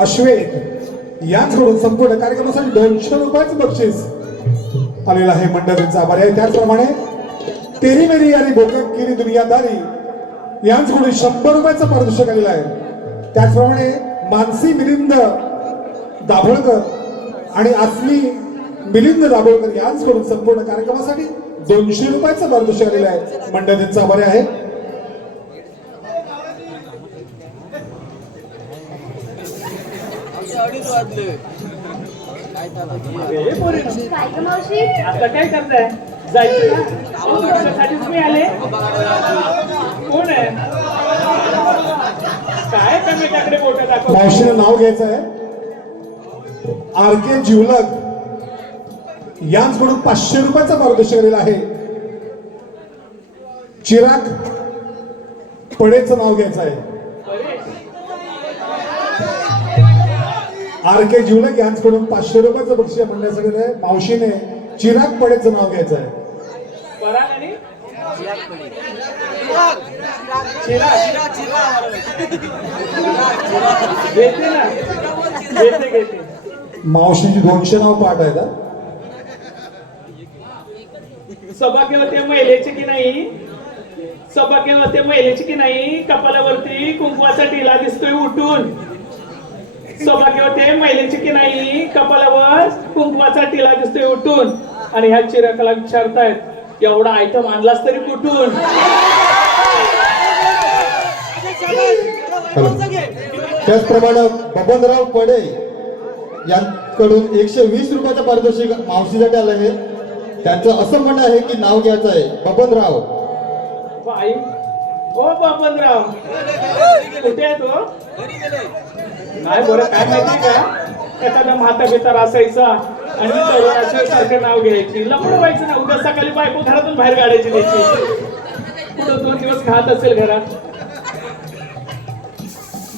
अश्वेत यांचकडून संपूर्ण कार्यक्रमासाठी 200 रुपयाचं बक्षीस आलेलं आहे. मंडळींचा आभार आहे. त्याचप्रमाणे तेरी मेरी आणि भोकरगिरी दुनियादारी यांचकडून 100 रुपयाचं पारितोषिक आलेलं आहे. त्याचप्रमाणे मानसी मिलिंद दाभोळकर आणि आसमी मिलिंद दाभोळकर यांचकडून संपूर्ण कार्यक्रमासाठी 200 रुपयाचं पारितोषिक आलेलं आहे. मंडळींचा आभार आहे. ए, पोरीनो, काय ग मावशी? आता काय करताय जायचं ना तुमच्यासाठीच मी आले कोण आहे काय कमेट्याकडे बोट दाखव मावशीनं नाव घ्यायचं आहे RK जिवलग यांचकडून 500 रुपयाचा पारितोषिक आलेला आहे. चिराग पडेचं नाव घ्यायचं आहे. परेश आर के जिवलक यांच्याकडून 500 रुपयाचं बक्षीस म्हणण्यासाठी आहे. मावशीने चिराग पडेचं नाव घ्यायचं आहे. पराग आणि घेते ना, घेते मावशीची 200 नाव पाठ आहेत. सौभाग्य होते महिलेचे की नाही, सौभाग्य होते महिलेचे की नाही, कपालावरती कुंकवाचा टिला दिसतोय उठून. सौभाग्य होते महिलेचे की नाही, कपालावर कुंकवाचा टिला दिसतोय उठून. आणि ह्या चिरकला विचारतायत एवढा आयटम आणलास तरी कुठून. त्याचप्रमाणे बबनराव पडे यांकडून 120 रुपयाचं पारितोषिक मावशीसाठी आलं आहे. त्यांचं असं म्हणणं आहे की नाव घ्यायचं आहे बबनराव. बाई ओ बापनराव कुठे आहे तो. नाही बरं काय माहिती का, एखादा म्हाता बितार असायचा आणि तरुणाचे सारखं नाव घ्यायची, लपड व्हायचं ना. उद्या सकाळी बायको घरातून बाहेर काढायची त्याची. पुढे 2 दिवस खात असेल घरात.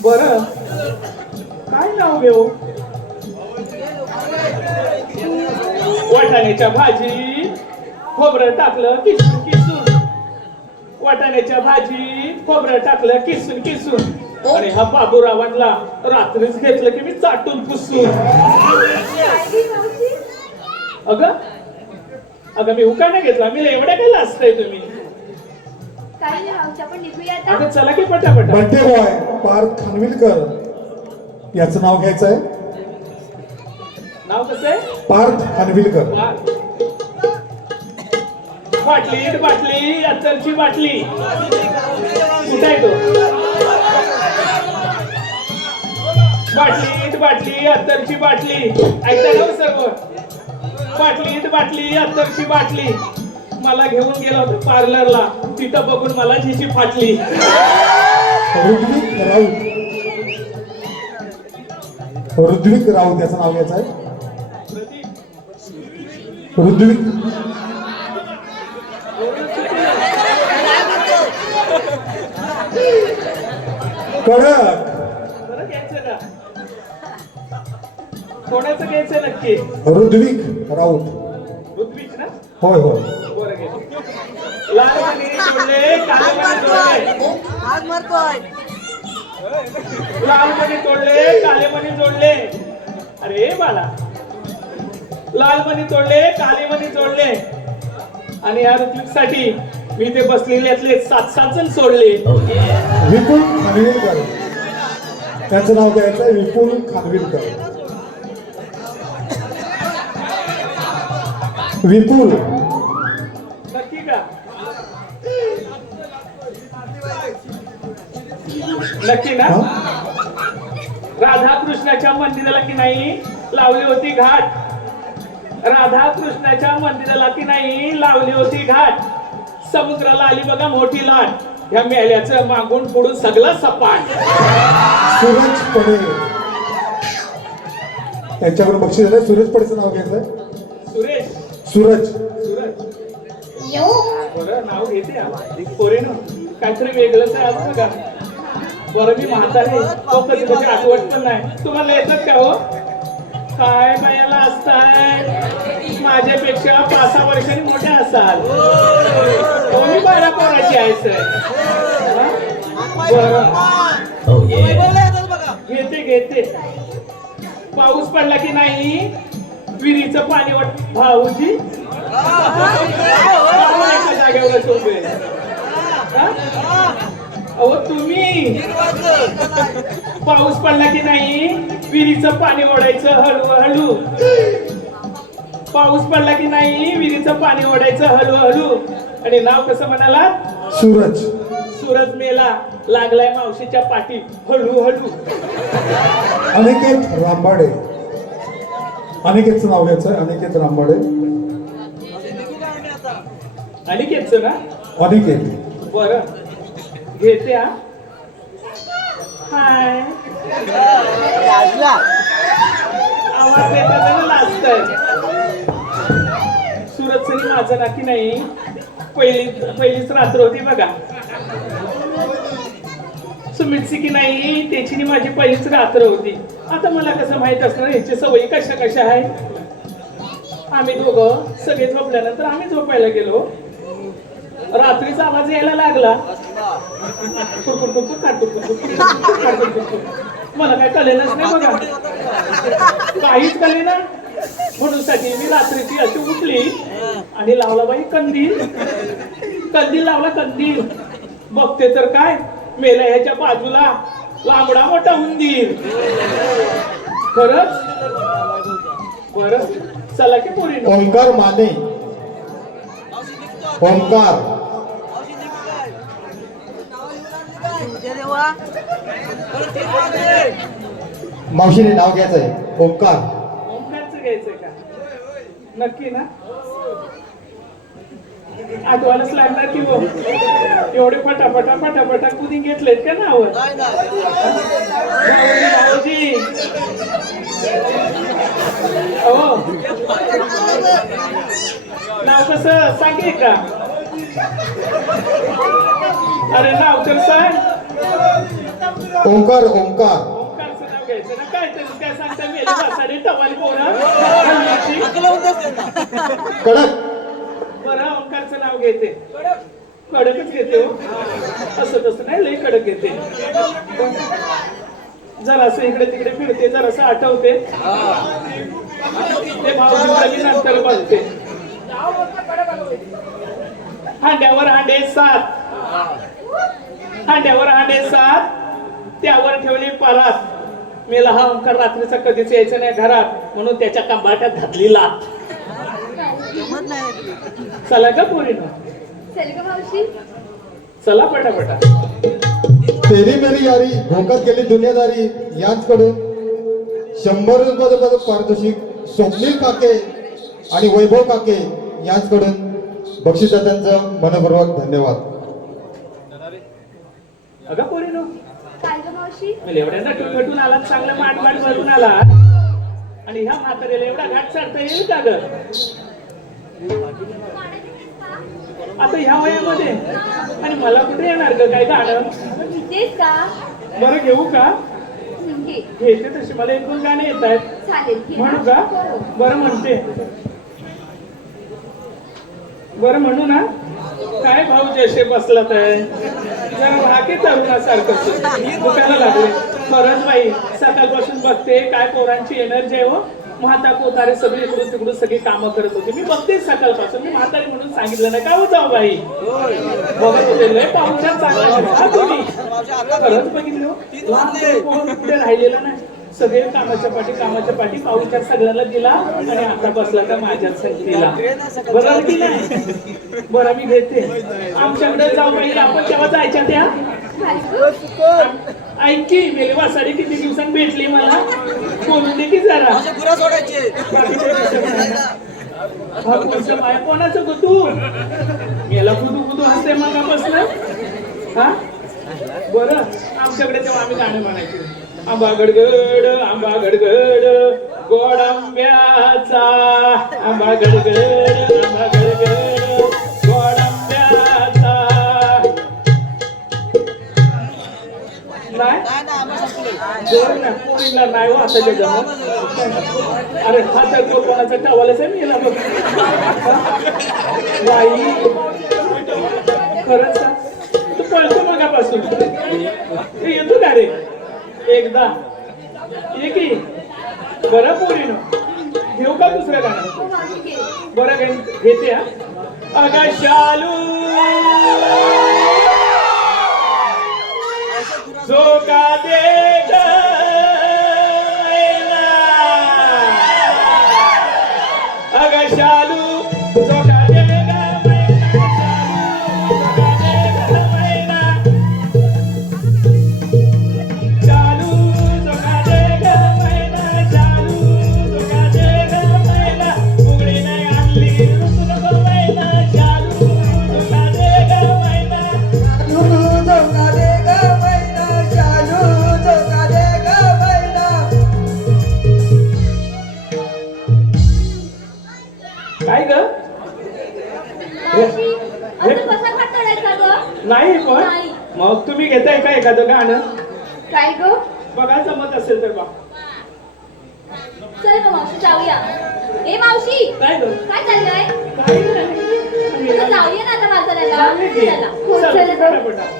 बरं काय नाव घेऊ. वाटाण्याच्या भाजी खोबरं टाकलं किसून किसून, वाटाण्याच्या भाजी खोबरं टाकलं किसून किसून. आणि हा बाबूरावांना रात्रीच घेतलं की मी चाटून पुसून. अगं अगं मी उका नाही घेतला, मी एवढ्या काय लाजताय तुम्ही. काही नाही मावशी, आपण निघूया आता. अगं चला की पटापटा. बड्डे बॉय पार्थ खानविलकर याचं नाव घ्यायचं आहे. नाव कसं आहे. पार्थ खानविलकर. बाटली बाटली अत्तरची बाटली. कुठे आहे तो. बाटली बाटली अत्तरची बाटली. ऐकता ना सर्व. बाटली बाटली अत्तरची बाटली. मला घेऊन गेला होता पार्लरला, तिथं बघून मला झिची फाटली. ऋत्विक राऊत. ऋत्विक राऊत याचं नाव घ्यायचं आहे. ऋत्विक कडक. बरं घ्यायचं का. कोणाचं घ्यायचं नक्की. ऋत्विक राऊत. ऋत्विक ना. होय होय. बरं घ्यायचं. लाल मणी जोडले काळे मणी जोडले. लाल मणी तोडले काळे मणी जोडले. अरे बाला लाल मणी तोडले काळे मणी जोडले. आणि या ऋत्विकसाठी मी ते बसलेल्यातले 7 जण सोडले. विपुल खानविलकर त्याचं नाव घ्यायचं आहे. विपुल खानविलकर. विपुल नक्की का. नक्की ना. राधा कृष्णाच्या मंदिराला की नाही लावली होती घाट. राधा कृष्णाच्या मंदिराला की नाही लावली होती घाट. समुद्राला आली बघा मोठी लाट. ह्या मेल्याचं मागून पुढून सगळं सपाट. सूरज पडे त्यांच्याकडून बक्षीस झालं. सूरज पडेचं नाव घ्यायचं आहे. सुरेश सूरज. सूरज बरं नाव घेते हा. पोरेनो काहीतरी वेगळंच आहे आज बघा. बरं मी म्हातारे तो कधी कधी आठवत पण नाही. तुम्हाला येतात का हो. काय बायाला असताय माझ्यापेक्षा 5-6 वर्षांनी मोठ्या असाल. मी 12 पोराची आहे सर. घेते घेते. पाऊस पडला की नाही विहिरीचं पाणी वाट भाऊजी एका जागेवर शोधे. अहो तुम्ही पाऊस पडला की नाही विहिरीचं पाणी ओढायचं हळूहळू. पाऊस पडला की नाही विहिरीचं पाणी ओढायचं हळूहळू. आणि नाव कसं म्हणाला. सूरज. सूरज मेला लागलाय मावशीच्या पाठी हळूहळू. अनिकेत रामबाडे. अनिकेतचं नाव घ्यायचं आहे. अनिकेत रामबाडे. अनिकेतचं ना. अनिकेत. बरं घेते हा. हाय आवाज येतात लाजतंय. सुरत माझं ना की नाही पहिलीच रात्र होती बघा. सुमिटची की नाही त्याची नी माझी पहिलीच रात्र होती. आता मला कसं माहित असणार ह्याची सवयी कशा कशा आहे. आम्ही दोघं सगळे झोपल्यानंतर आम्ही झोपायला गेलो. रात्रीचा आवाज यायला लागला. मला काय कळेलच नाही बघा, काहीच कळेना. म्हणून साठी मी रात्रीची अशी उठली आणि लावला बाई कंदील. कंदील लावला कंदील. बघते तर काय मेला ह्याच्या बाजूला लांबडा मोठा उंदीर. खरंच बरं चला की पोरी ओंकार माने. ओंकार मावशीने नाव घ्यायचंय. ओंकार. ओंकारचं घ्यायचंय का? नक्की ना? आठवायलाच लागणार की हो. एवढे पटापटा पटापटा कुणी घेतलेत का नाव? भाऊजी हो नाव कसं सांगे का? अरे नाव तर सांग. ओंकार. ओंकार. ओंकारचं नाव घ्यायचं ना? काय तरी काय सांगता मेली वासाडी टवाली पोरं. कडक. बरं ओंकारचं नाव घेते. कडकच घेते हो. असं तसं नाही लय कडक घेते. जरासं इकडे तिकडे फिरते, जरासं आठवते. ते भाऊजी नंतर बोलते. हांड्यावर हांडे 7, हांड्यावर हांडे 7, त्यावर ठेवली परात. मेला हा ओंकार रात्रीचा कधीच यायचा नाही घरात, म्हणून त्याच्या कंबाट्यात घातली लात. चला का पोरीनं? चल ग मावशी. चला पटापटा. तेरी मेरी यारी भोकात गेली दुनियादारी यांचकडून 100 रुपयाचं पारितोषिक स्वप्नील काके आणि वैभव काके यांचकडून बक्षिसदात्यांचं मनपूर्वक धन्यवाद. अगं पोरीनो काय ग मावशी? मला एवढ्या नटून नटून आलात, चांगलं माट माट भरून आला आणि ह्या म्हाताऱ्याला एवढा घाट चढता येईल का ग? आता ह्या वयामध्ये आणि मला कुठे येणार ग काय गाणं? तेच का? बरं घेऊ का? घे. घेते तशी मला 1-2 गाणे येत आहेत. चालेल घे ना. म्हणू का? हो. बरं म्हणते. बरं म्हणू ना? काय भाऊ जैसे बसलात आहे जरा भाकी तरुणासारखं दुखायला लागले. खरंच बाई सकाळपासून बघते काय पोरांची एनर्जी आहे हो. म्हाता कोतारे सगळी इकडून तिकडून सगळी कामं करत होते. मी बघते सकाळपासून. मी म्हातारी म्हणून सांगितलं नाही का हो जाऊ बाई. बघत होते लय पाहुण्यात चांगला तुम्ही. खरंच बघितलं हो. लहान पोरं कुठे राहिलेलं नाही. सगळे कामाच्या पाठी पाहुण्यात सगळ्याला दिला आणि आता बसला का माझ्याच संगतीला. बरं की नाही? बरं मी घेते. आमच्याकडे जाऊ बाई आपण तेव्हा जायच्या त्या. ऐक की मेली वासाडी किती दिवसांनी भेटली मला. बोलून दे की जरा. हा कोणतं माया कोणाचं गो तू? मेला कुदू कुदू हसते मग बसलं. हा बरं आमच्याकडे तेव्हा आम्ही गाणं म्हणायचो. आंबा गडगड आंबा गडगड गोड आंब्याचा. आंबा गडगड आंबा गडगड गोड आंब्याचा. नाही पोरीला नाही वाचायचं जमत. अरे हा तर कोणाचा टवालाच आहे मी याला बघ. बाई खरंच तू पळतो मगापासून. येतो का रे एकदा? ये की. बरं पोरीनं घेऊ का दुसरं गाणं? बरं घेते. हा अगं शालू झोका दे ग मैना. अगं शालू झोका दे ग मैना. शालू झोका दे ग मैना. शालू झोका दे ग मैना. उघडी नाही आणली रुसू नको मैना. शालू झोका दे ग मैना. शालू झोका दे ग मैना. शालू एखादं गाणं काय ग बघा जमत असेल तर बघ. चल मग मावशी जाऊया. ए मावशी काय ग काय चाललंय? काही नाही. तुला जाऊया ना आता बाजाराला. जाऊया की. चला. हो, चल, चला ग. पटापटा.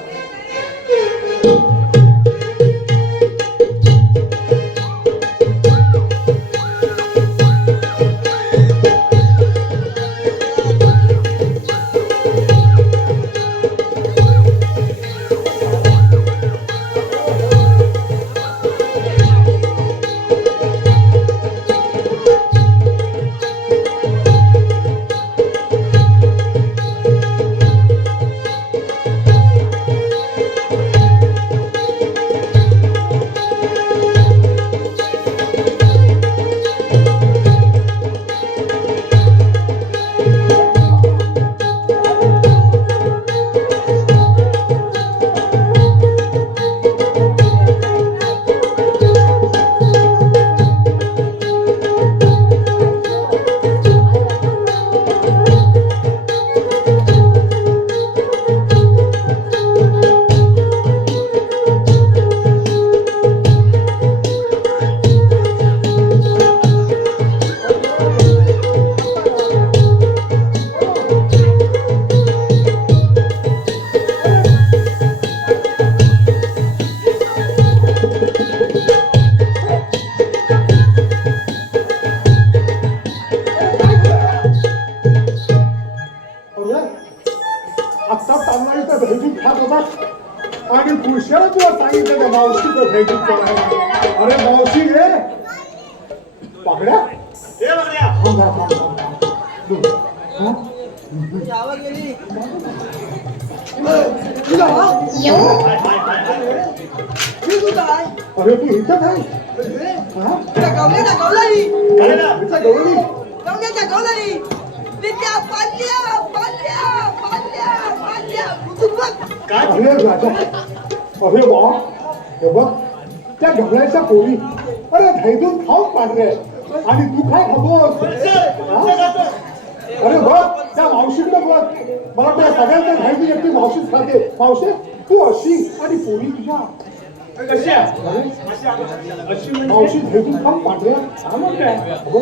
आता चांगला इथं भेटीत खात होता आणि पुरुषाला तुला सांगितलं त्या मावशीचं भेटीत करायला. अरे मावशी रे पाकड्या थांब, थांब, थांब, थांब, थांब. हं? जावं गेली मी कुठं आहे? अरे तू इथंच आहे हा? गवल्या गवलारी इथं गौरी गवल्याच्या गवलारी विद्या पाल्या पाल्या पाल्या पाल्या उठून बघ. अरे राजा अरे बा हे बघ त्या गमल्याच्या पोरी अरे धैदून खाऊन पाडले आणि तू काय खातोस हा? अरे बघ त्या मावशीकडे बघ मला त्या सगळ्यांच्या धायची व्यक्ती मावशीच खाते. मावशी तू अशी आणि पोरी तुझ्या कशा अरे अशी म्हणजे मावशी धैदून खाऊन पाडल्या हा मग काय बघ.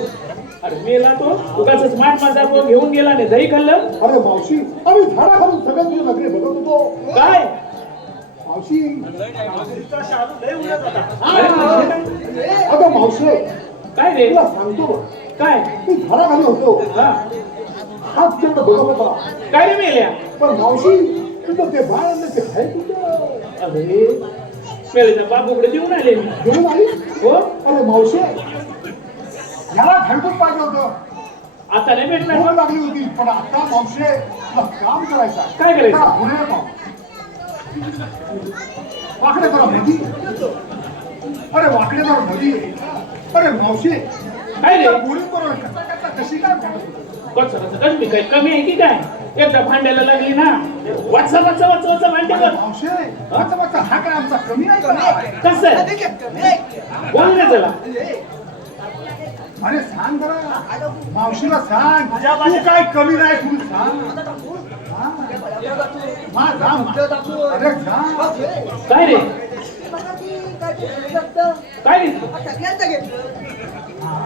अरे मेला तो उगाच स्मार्ट माझा घेऊन गेला नाही दही खाल्लं अरे मावशी आम्ही झाडा खालून सगळं तुझे नखरे बघत होतो. काय मावशी अरे म्हणजे काय? अगं मावशी काय रे तुला सांगतो बघ. काय मी झाडा खाली होतो हा हात तेवढं बघत होता काय रे मेल्या पण मावशी तुझं ते बाळ आणलं ते आहे तुझं अरे मेलेचा बाबूकडे देऊन आले मी घेऊन आली हो अरे मावशी याला घरटून पाहिजे होतं आता नाही भेटणार भूक लागली होती पण आता मावशी तुला काम करायचं आहे. काय करायचं? चला, पुढे पाहू. वाकडे जरा नदी अरे वाकडे जरा नदी अरे मावशी काय रे? त्या पोरींबरोबर कसा कसा कशी काय भांडत होती? कच मी काय कमी आहे की काय एकदा भांड्याला लागली ना वाचा वाचा वाचा वाचा भांड्यावर मावशी वाचा वाचा हा काय आमचा कमी आहे का? कसं आहे? कमी आहे, कमी आहे. बोल रे चला अरे सांग जरा मावशीला सांग तू काय कमी नाही तू सांग हा. हा, जा, मा. अरे जा काय रे काय रे सगळ्यांचं घेतलं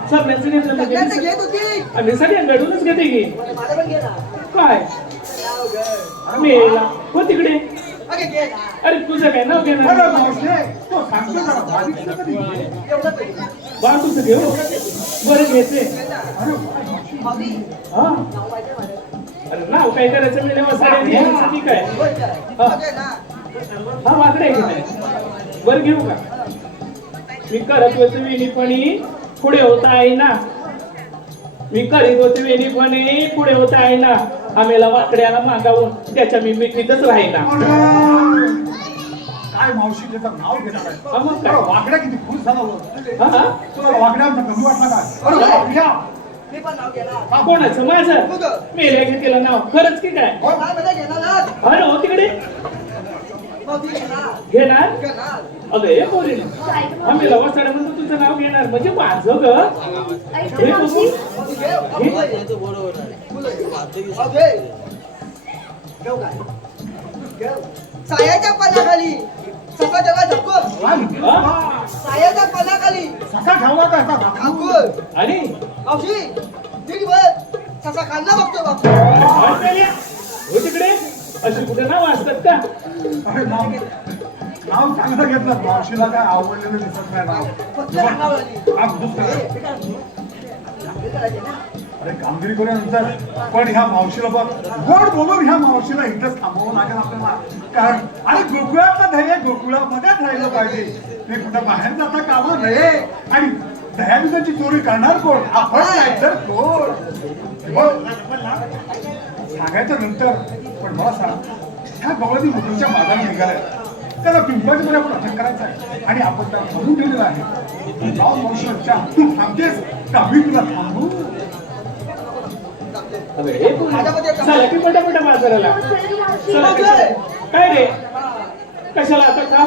सगळ्यांचं घेतलं सगळ्यांचं म्हणजे घेत होती आम्ही सगळ्यांकडूनच घेते की मला पण घे ना काय नाव घे. मेला हो तिकडे अगे घे ना अरे तुझं काय नाव अरे घेणार मावशी तो सांगतो जरा बारीक कधी एवढं तरी. बाळ तुझं घेऊ बरं घेते अरे मावशी मामी, हा नाव माहिती आहे मला. अरे नाव काय करायचं मी लेवा साडे घ्यायचं की काय होय काय? हा. अगे ना. हा माकडे आहे की नाही बरं घेऊ का मी करत होते वेणीपणी पुढे होता आहे ना मी करीत होते वेणीपणी पुढे होता आहे ना आम्हाला वाकड्याला मागावून त्याच्या मी मिठीतच राहीना अरे, काय मावशी त्याचं नाव घेणार आहे हा, मग काय? अरे, वाकड्या किती खुश झाला होता. हा, हा? तुला वाकड्यांचा कमी वाटला काय अरे वाकड्या मी पण नाव घेणार. हा, कोणाचं माझं तुझं. मेल्या घेतलेलं नाव खरंच की काय हो, नाव मला घेणार आज. हा ना हो तिकडे मावशी घेणार. घेणार घेणार. अगं हे पोरीने आम्हाला वसाड्या म्हणतो तुझं नाव घेणार म्हणजे माझं ग ऐक हे ना, बघू. मावशी मावशी घे. अगे. घेऊ काय? घेऊ. सायाच्या पानाखाली ससा जेव्हा झपको हा? सायाच्या पानाखाली ससा ठेवला का असा बापू? ठाकूर आणि मावशी नीट बघ ससा खाल्ला बघतो बापू अरे काय मेल्या? हो तिकडे अशी कुठे नाव असतात का? अरे नाव चांगलं घेतलं. मावशीला काय आवडलेलं दिसत नाही नाव. फक्त अंगावर आली. हा, दुसरं. अरे कामगिरी करूनंतर पण ह्या मावशीला बघ गोड बोलून ह्या मावशीला इथंच थांबवावं लागेल आपल्याला. कारण आणि गोकुळातलं ध्येय गोकुळामध्येच राहिलं पाहिजे. ते कुठं बाहेर जाता कामा नये. आणि दह्याची चोरी करणार कोण? आपण नाही तर कोण? बघ, सांगायचं नंतर पण मला सांग ह्या गवळणी मुलीच्या बाजारात निघाल्या. त्याला पिंपळाच्या मध्ये आपण अटक करायचं आहे आणि आपण त्याला म्हणून ठेवलेलं आहे. जाऊ मावशीच्या तू थांबतेस का मी तुला थांबू? अबे, हे कोण? चला की पटापटा बाजाराला. चला कशाला? काय रे कशाला आता का?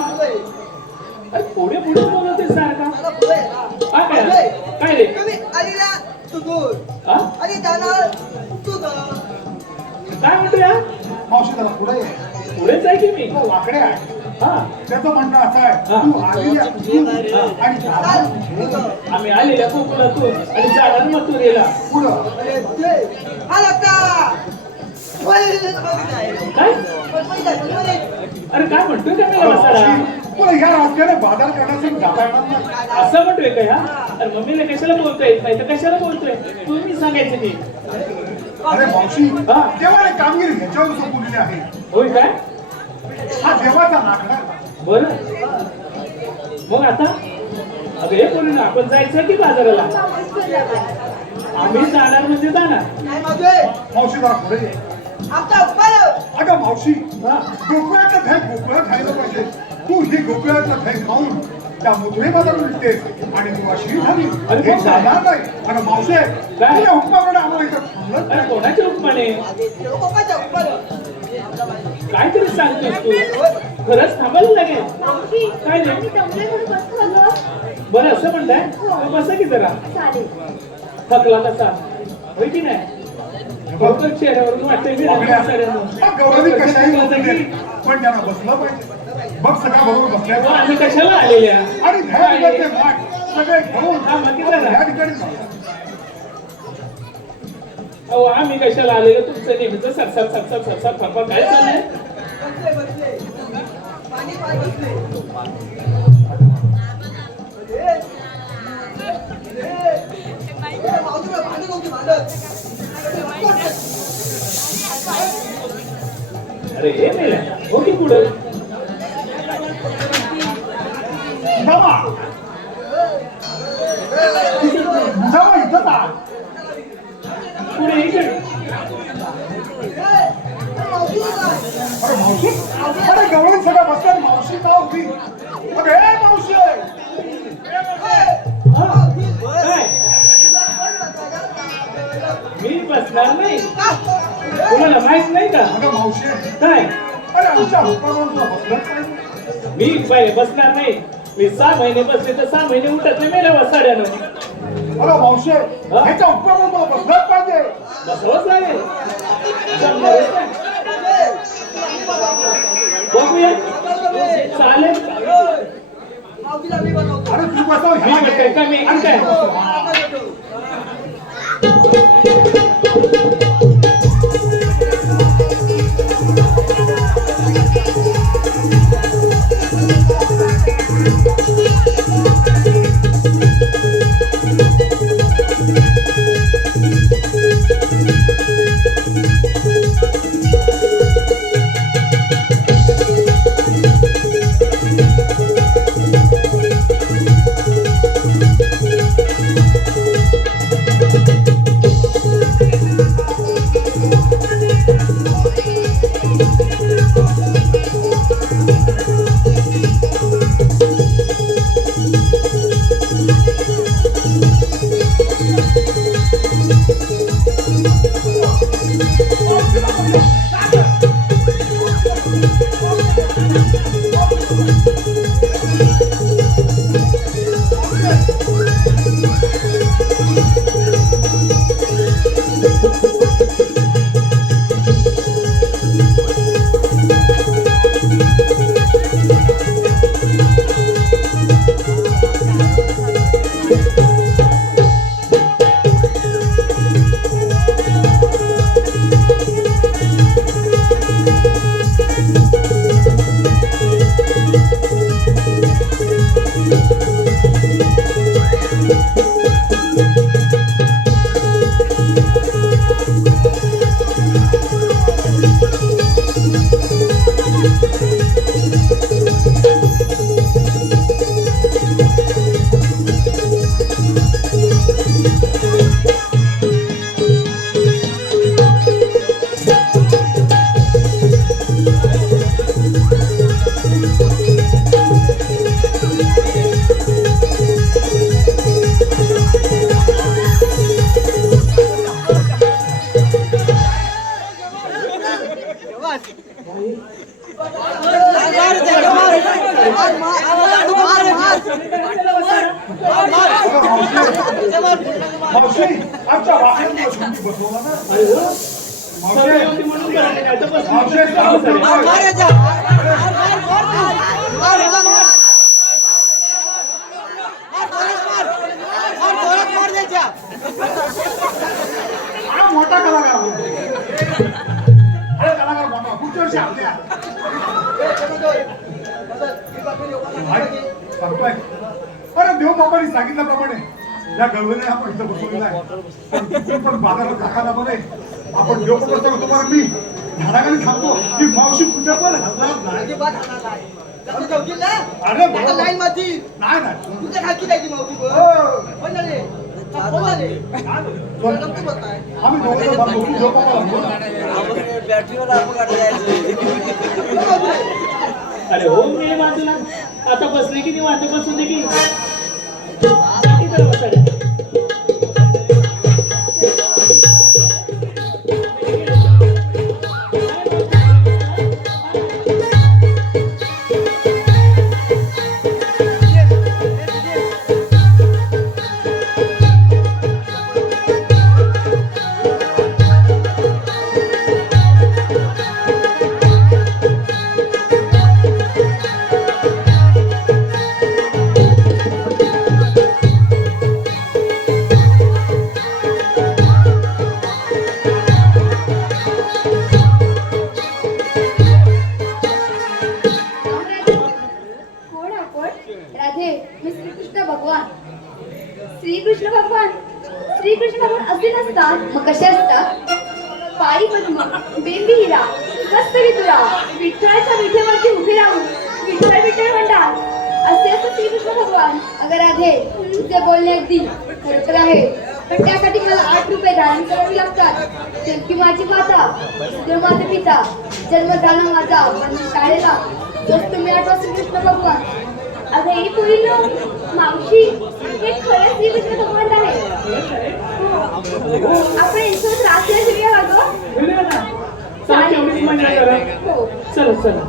अरे पुढे पुढे बोलवते सारखा. मला पुढे ये ना. हा काय? काय रे? तुम्ही आलीला तू दूर हा? आणि जाणार तू दूर. काय म्हणतो या? मावशी त्याला पुढे ये. पुढेच आहे की मी. तो वाकडे आहे. हा त्याचं म्हणणं असं आहे तू आली आणि चाल, जाणार तू दूर. आम्ही आलेल्या कोकणातून आणि जाणार मथुरेला. पुढं. अरे ते हा लागता काय? अरे काय म्हणतोय का मला बसाडा? तुला या रस्त्याने बाजार करण्यासाठी जाता येणार नाही. असं म्हणतोय का ह्या? अरे मम्मीला कशाला बोलतोय नाही तर कशाला बोलतोय तुम्ही सांगायचं की. अरे मावशी हा. देवाने कामगिरी ह्याच्यावर सोपवलेली आहे. होय काय? हा देवाचा नाकडा. बर मग आता अगं हे बोलू ना आपण जायचं की बाजाराला? आम्ही जाणार म्हणजे जाणार. काय मागतोय मावशी जरा पुढे ये. आमचा उपाय अगं मावशी हा. गोकुळाचं धय गोकुळात खायला पाहिजे. तू ही गोकुळाचं धय खाऊन त्या मुद्रे बाजारून विकतेस आणि तू अशी झाली अरे हे मग काय? जाणार नाही. अगं मावशी काय? तुझ्या हुकमाप्रमाणे आम्हाला इथं थांबलं अरे कोणाच्या रूपमाने लोकांचा उपाय काहीतरी सांगतोस तू खरंच थांबायला लागेल. काय नाही बरं असं म्हणताय मग बसा की जरा. थकला तसा होय की नाही? फक्त चेहऱ्यावरून वाटतंय मी रंगीत साड्यांवर. गौरवी कशाही होऊ दे, पण त्यांना बसलं पाहिजे. बघ सगळ्या बरोबर मग बसल्या आम्ही कशाला आलेल्या? आणि ध्यानाचे माठ सगळे घेऊन हा, मग किती झालं? या ठिकाणी जाऊया. अहो आम्ही कशाला आलेलो? तुमचं नेहमीच सरसार सरसार सरसार फरफर काय चाललंय? बसले बसले पाणी पाय बसले मावशीला भांडत नव्हती भांडत अरे हे मेल्या हो की पुढं बाबा जावा इथं जा. पुढे इकडे अरे मावशी अरे गवळण सगळं बसल्या मावशी का उभी? अरे ए मावशी हा काय मी बसणार नाही तुम्हाला माहित नाही का? अगं मावशी काय अरे आमच्या हुकमावर तुला बसलंच पाहिजे. मी बाई बसणार नाही. मी 6 महिने बसले तर 6 महिने उठत नाही मेल्या वसाड्यानं. अरे मावशी ह्याच्या हुकमावर तुला बसलंच पाहिजे. बसवच लागेल. जमणारच नाही. बघूया चालेल. मावशीला मी बनवतो अरे तू बसव मी म्हणते का मी आणि काय? आता देतो. मावशी आमच्या वाहनात बसवला ना अरे हो, मावशी सगळे होते म्हणून बरं नाही, आता बस मावशी हा मोठा कलाकार हो. अरे कलाकार मोठा पुढच्या वर्षी आपल्या सांगतोय अरे देव बाबांनी सांगितल्याप्रमाणे या गवळीने आपण इथं बसवलेला आहे पण बाजारात दाखवल्यामध्ये आपण देव बाबा सांगतो बरं मी झाडाखाली थांबतो की मावशी कुठे पण हलणार नाही अरे बरोबर. लाईन मध्ये नाही नाही तुझ्या खालची जायची मावती हो. पण झाले कोण झाले गप्प बसताय आम्ही दोघं बांधतो तू देव बाबा लागतो अरे हो मी बाजूला आता बसले की निवांत बसून दे की साठी तर बसायला. कोण आपण? राधे मी श्रीकृष्ण भगवान. श्रीकृष्ण भगवान असे नसतात मग कसे असतात? पायी पद्म बेंबी हिरा कस्तुरी तुरा विठ्ठलाच्या विठेवरती उभे राहून विठ्ठल विठ्ठल म्हणतात असे असतात श्रीकृष्ण भगवान. अगं राधे तुझे बोलणे अगदी खरं तर आहे पण त्यासाठी मला 8 रुपये धारण करावे लागतात. शेवटी माझी माता शुद्र माझे पिता जन्म झाला माझा पण मी शाळेला जस तुम्ही आठवा श्रीकृष्ण भगवान. अगं ही पुढील मावशी हे खरंच श्रीकृष्ण भगवान आहे. हो. आपण यांच्यावर रात्री फिरूया का गं? फिरूया ना. चला तेवढीच मजा करा. हो. चला चला.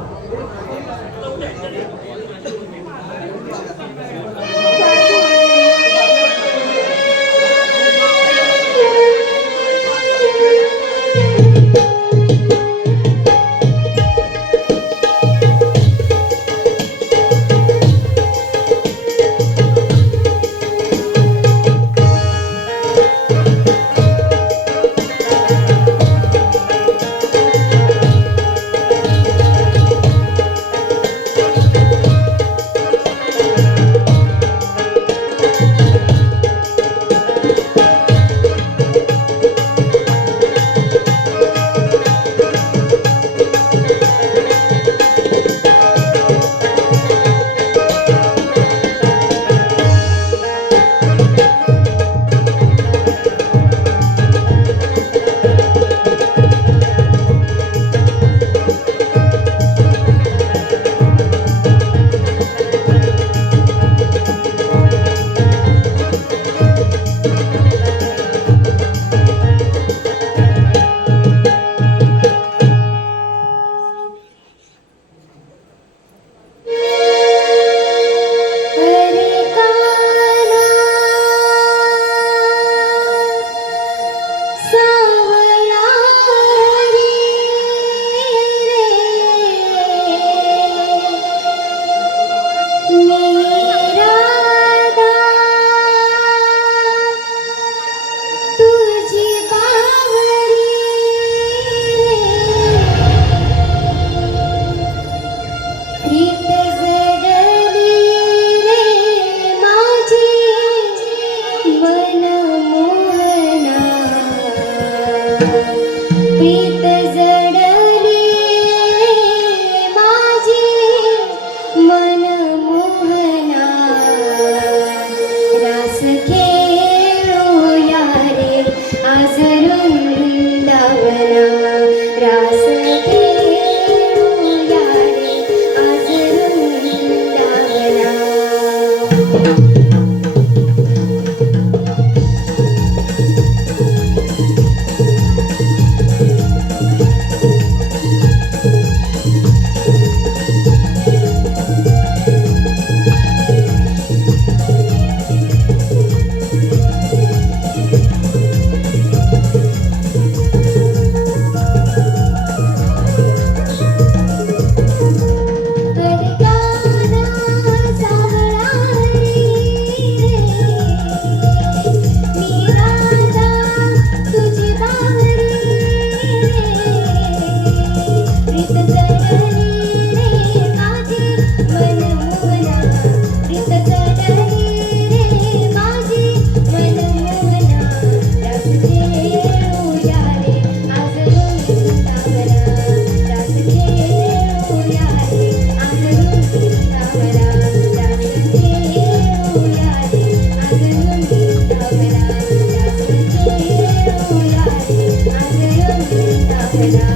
चला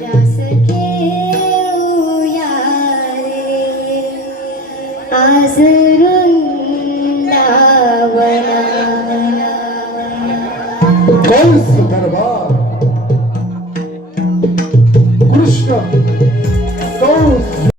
रास खेळूया रे आज वृंदावना कंस दरबार कृष्ण